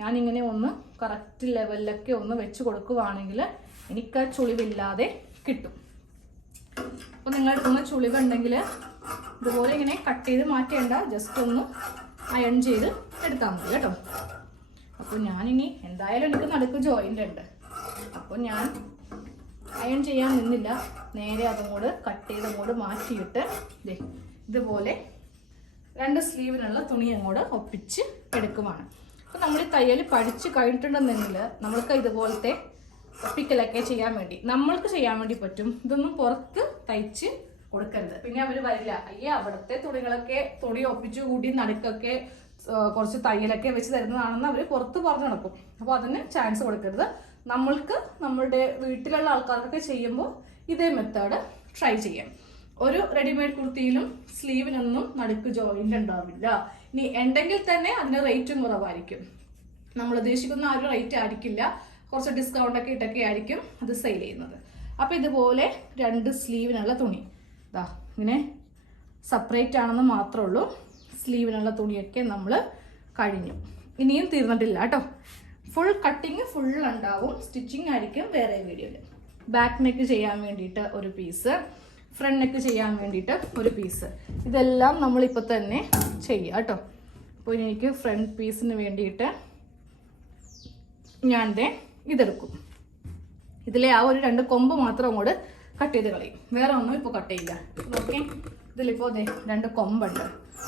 ഞാനിങ്ങനെ ഒന്ന് കറക്റ്റ് ലെവലിലൊക്കെ ഒന്ന് വെച്ച് കൊടുക്കുകയാണെങ്കിൽ എനിക്ക് ആ ചുളിവില്ലാതെ കിട്ടും. അപ്പോൾ നിങ്ങളെടുക്കുന്ന ചുളിവുണ്ടെങ്കിൽ ഇതുപോലെ ഇങ്ങനെ കട്ട് ചെയ്ത് മാറ്റേണ്ട, ജസ്റ്റ് ഒന്ന് അയൺ ചെയ്ത് എടുത്താൽ മതി കേട്ടോ. അപ്പോൾ ഞാനിനി എന്തായാലും എനിക്ക് നടുക്ക് ജോയിൻ്റ് ഉണ്ട്, അപ്പോൾ ഞാൻ അയൺ ചെയ്യാൻ നിന്നില്ല, നേരെ അതങ്ങോട്ട് കട്ട് ചെയ്ത് അങ്ങോട്ട് മാറ്റിയിട്ട് ഇതുപോലെ 2 സ്ലീവിനുള്ള തുണി അങ്ങോട്ട് ഒപ്പിച്ച് എടുക്കുവാണ്. അപ്പോൾ നമ്മൾ ഈ തയ്യൽ പഠിച്ച് കഴിഞ്ഞിട്ടുണ്ടെന്നെങ്കിൽ നമ്മൾക്ക് ഇതുപോലത്തെ ഒപ്പിക്കലൊക്കെ ചെയ്യാൻ വേണ്ടി പറ്റും. ഇതൊന്നും പുറത്ത് തയ്ച്ച് കൊടുക്കരുത്, പിന്നെ അവർ വരില്ല, അയ്യേ അവിടുത്തെ തുണി ഒപ്പിച്ചു കൂട്ടി നടുക്കൊക്കെ കുറച്ച് തയ്യലൊക്കെ വെച്ച് തരുന്നതാണെന്ന് അവർ പുറത്ത് പറഞ്ഞു നടക്കും. അപ്പോൾ അതിന് ചാൻസ് കൊടുക്കരുത്. നമ്മളുടെ വീട്ടിലുള്ള ആൾക്കാർക്കൊക്കെ ചെയ്യുമ്പോൾ ഇതേ മെത്തേഡ് ട്രൈ ചെയ്യാം. ഒരു റെഡിമെയ്ഡ് കുർത്തിയിലും സ്ലീവിനൊന്നും നടുക്ക് ജോയിൻ്റ് ഉണ്ടാവില്ല. ഇനി ഉണ്ടെങ്കിൽ തന്നെ അതിന് റേറ്റും കുറവായിരിക്കും. നമ്മൾ ഉദ്ദേശിക്കുന്ന ആ ഒരു റേറ്റ് ആയിരിക്കില്ല, കുറച്ച് ഡിസ്കൗണ്ടൊക്കെ ഇട്ടൊക്കെ ആയിരിക്കും അത് സെയിൽ ചെയ്യുന്നത്. അപ്പോൾ ഇതുപോലെ 2 സ്ലീവിനുള്ള തുണി ഇങ്ങനെ സെപ്പറേറ്റ് ആണെന്ന് മാത്രമേ ഉള്ളൂ. സ്ലീവിനുള്ള തുണിയൊക്കെ നമ്മൾ കഴിഞ്ഞു. ഇനിയും തീർന്നിട്ടില്ല കേട്ടോ. ഫുൾ കട്ടിങ് ഫുൾ ഉണ്ടാവും, സ്റ്റിച്ചിങ് ആയിരിക്കും വേറെ വീഡിയോയിൽ. ബാക്ക് നെക്ക് ചെയ്യാൻ വേണ്ടിയിട്ട് ഒരു പീസ്, ഫ്രണ്ട് നെക്ക് ചെയ്യാൻ വേണ്ടിയിട്ട് ഒരു പീസ്, ഇതെല്ലാം നമ്മളിപ്പോൾ തന്നെ ചെയ്യുക കേട്ടോ. അപ്പോൾ എനിക്ക് ഫ്രണ്ട് പീസിന് വേണ്ടിയിട്ട് ഞാൻ ഇതെടുക്കും. ഇതിലെ ആ ഒരു 2 കൊമ്പ് മാത്രം അങ്ങോട്ട് കട്ട് ചെയ്ത് കളയും, വേറെ ഒന്നും ഇപ്പോൾ കട്ട് ചെയ്യില്ല. ഓക്കെ, ഇതിലിപ്പോൾ 2 കൊമ്പുണ്ട്,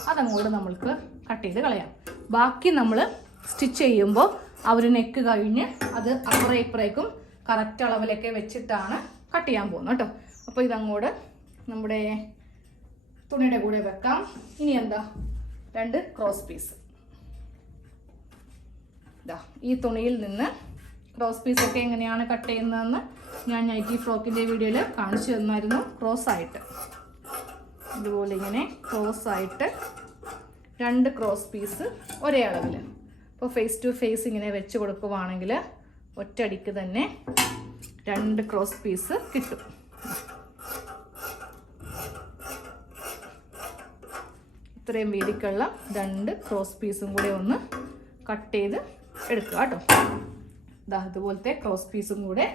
അതങ്ങോട്ട് നമ്മൾക്ക് കട്ട് ചെയ്ത് കളയാം. ബാക്കി നമ്മൾ സ്റ്റിച്ച് ചെയ്യുമ്പോൾ ആ ഒരു നെക്ക് കഴിഞ്ഞ് അത് അപ്പുറം ഇപ്പുറേക്കും കറക്റ്റ് അളവിലൊക്കെ വെച്ചിട്ടാണ് കട്ട് ചെയ്യാൻ പോകുന്നത് കേട്ടോ. അപ്പോൾ ഇതങ്ങോട്ട് നമ്മുടെ തുണിയുടെ കൂടെ വെക്കാം. ഇനി എന്താ 2 ക്രോസ് പീസ്, ഈ തുണിയിൽ നിന്ന് ക്രോസ് പീസൊക്കെ എങ്ങനെയാണ് കട്ട് ചെയ്യുന്നതെന്ന് ഞാൻ നൈറ്റി ഫ്രോക്കിൻ്റെ വീഡിയോയിൽ കാണിച്ചു തന്നായിരുന്നു. ക്രോസ് ആയിട്ട് ഇതുപോലെ ഇങ്ങനെ ക്രോസ് ആയിട്ട് 2 ക്രോസ് പീസ് ഒരേ അളവിൽ. അപ്പോൾ ഫേസ് ടു ഫേസ് ഇങ്ങനെ വെച്ച് കൊടുക്കുവാണെങ്കിൽ ഒറ്റയടിക്ക് തന്നെ 2 ക്രോസ് പീസ് കിട്ടും. ഇത്രയും വീതിക്കുള്ള 2 ക്രോസ് പീസും കൂടെ ഒന്ന് കട്ട് ചെയ്ത് എടുക്കുക കേട്ടോ. ഇതാ ഇതുപോലത്തെ ക്രോസ് പീസും കൂടെ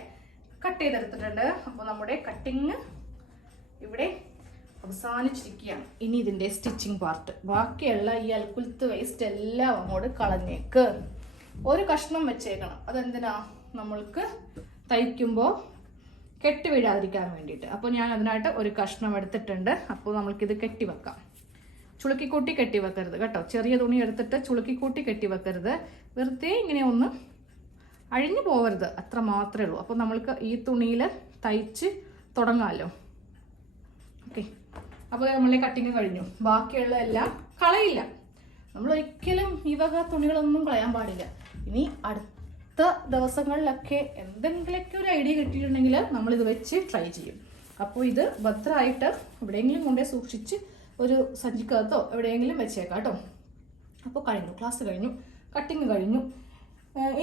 കട്ട് ചെയ്തെടുത്തിട്ടുണ്ട്. അപ്പോൾ നമ്മുടെ കട്ടിങ് ഇവിടെ അവസാനിച്ചിരിക്കുകയാണ്. ഇനി ഇതിൻ്റെ സ്റ്റിച്ചിങ് പാർട്ട്, ബാക്കിയുള്ള ഈ അൽക്കുലത്ത് വേസ്റ്റ് എല്ലാം അങ്ങോട്ട് കളഞ്ഞേക്ക്. ഒരു കഷ്ണം വെച്ചേക്കണം. അതെന്തിനാ? നമ്മൾക്ക് തയ്ക്കുമ്പോൾ കെട്ടി വീഴാതിരിക്കാൻ വേണ്ടിയിട്ട്. അപ്പോൾ ഞാൻ അതിനായിട്ട് ഒരു കഷ്ണം എടുത്തിട്ടുണ്ട്. അപ്പോൾ നമ്മൾക്കിത് കെട്ടി വെക്കാം. ചുളുക്കിക്കൂട്ടി കെട്ടി വെക്കരുത് കേട്ടോ. ചെറിയ തുണി എടുത്തിട്ട് ചുളുക്കിക്കൂട്ടി കെട്ടി വെക്കരുത്. വെറുതെ ഇങ്ങനെ ഒന്ന് അഴിഞ്ഞു പോകരുത്, അത്ര മാത്രമേ ഉള്ളൂ. അപ്പോൾ നമ്മൾക്ക് ഈ തുണിയിൽ തയ്ച്ച് തുടങ്ങാമല്ലോ. ഓക്കെ, അപ്പോൾ നമ്മളെ കട്ടിങ് കഴിഞ്ഞു. ബാക്കിയുള്ള എല്ലാം കളയില്ല. നമ്മൾ ഒരിക്കലും ഈ വക തുണികളൊന്നും കളയാൻ പാടില്ല. ഇനി അടുത്ത ദിവസങ്ങളിലൊക്കെ എന്തെങ്കിലുമൊക്കെ ഒരു ഐഡിയ കിട്ടിയിട്ടുണ്ടെങ്കിൽ നമ്മളിത് വെച്ച് ട്രൈ ചെയ്യും. അപ്പോൾ ഇത് ഭദ്രമായിട്ട് എവിടെയെങ്കിലും കൊണ്ടേ സൂക്ഷിച്ച് ഒരു സഞ്ചിക്കകത്തോ എവിടെയെങ്കിലും വെച്ചേക്കാം കേട്ടോ. അപ്പോൾ കഴിഞ്ഞു, ക്ലാസ് കഴിഞ്ഞു, കട്ടിങ് കഴിഞ്ഞു.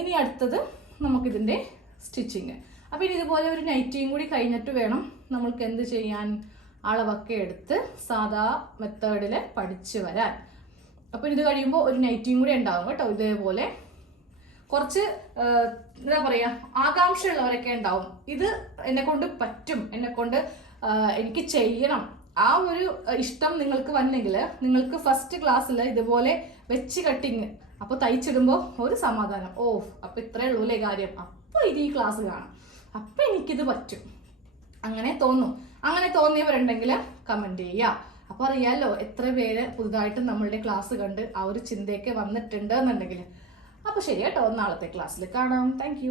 ഇനി അടുത്തത് നമുക്കിതിൻ്റെ സ്റ്റിച്ചിങ്. അപ്പോൾ ഇനി ഇതുപോലെ ഒരു നൈറ്റിയും കൂടി കഴിഞ്ഞിട്ട് വേണം നമ്മൾക്ക് എന്ത് ചെയ്യാൻ, അളവൊക്കെ എടുത്ത് സാധാ മെത്തേഡിൽ പഠിച്ചു വരാൻ. അപ്പോൾ ഇത് കഴിയുമ്പോൾ ഒരു നൈറ്റിയും കൂടി ഉണ്ടാവും കേട്ടോ. ഇതേപോലെ കുറച്ച് എന്താ പറയുക, ആകാംക്ഷയുള്ളവരൊക്കെ ഉണ്ടാവും. ഇത് എന്നെക്കൊണ്ട് പറ്റും, എന്നെക്കൊണ്ട് എനിക്ക് ചെയ്യണം, ആ ഒരു ഇഷ്ടം നിങ്ങൾക്ക് വന്നെങ്കിൽ നിങ്ങൾക്ക് ഫസ്റ്റ് ക്ലാസ്സിൽ ഇതുപോലെ വെച്ച് കട്ടിങ് അപ്പോൾ തയ്ച്ചിടുമ്പോൾ ഒരു സമാധാനം. ഓ, അപ്പോൾ ഇത്രയേ ഉള്ളൂ അല്ലേ കാര്യം, അപ്പോൾ ഇത് ഈ ക്ലാസ് കാണാം, അപ്പോൾ എനിക്കിത് പറ്റും, അങ്ങനെ തോന്നും. അങ്ങനെ തോന്നിയവരുണ്ടെങ്കിൽ കമൻറ്റ് ചെയ്യുക. അപ്പോൾ അറിയാമല്ലോ എത്ര പേര് പുതുതായിട്ട് നമ്മളുടെ ക്ലാസ് കണ്ട് ആ ഒരു ചിന്തയൊക്കെ വന്നിട്ടുണ്ട് എന്നുണ്ടെങ്കിൽ. അപ്പോൾ ശരി കേട്ടോ, നാളത്തെ ക്ലാസ്സിൽ കാണാം. താങ്ക്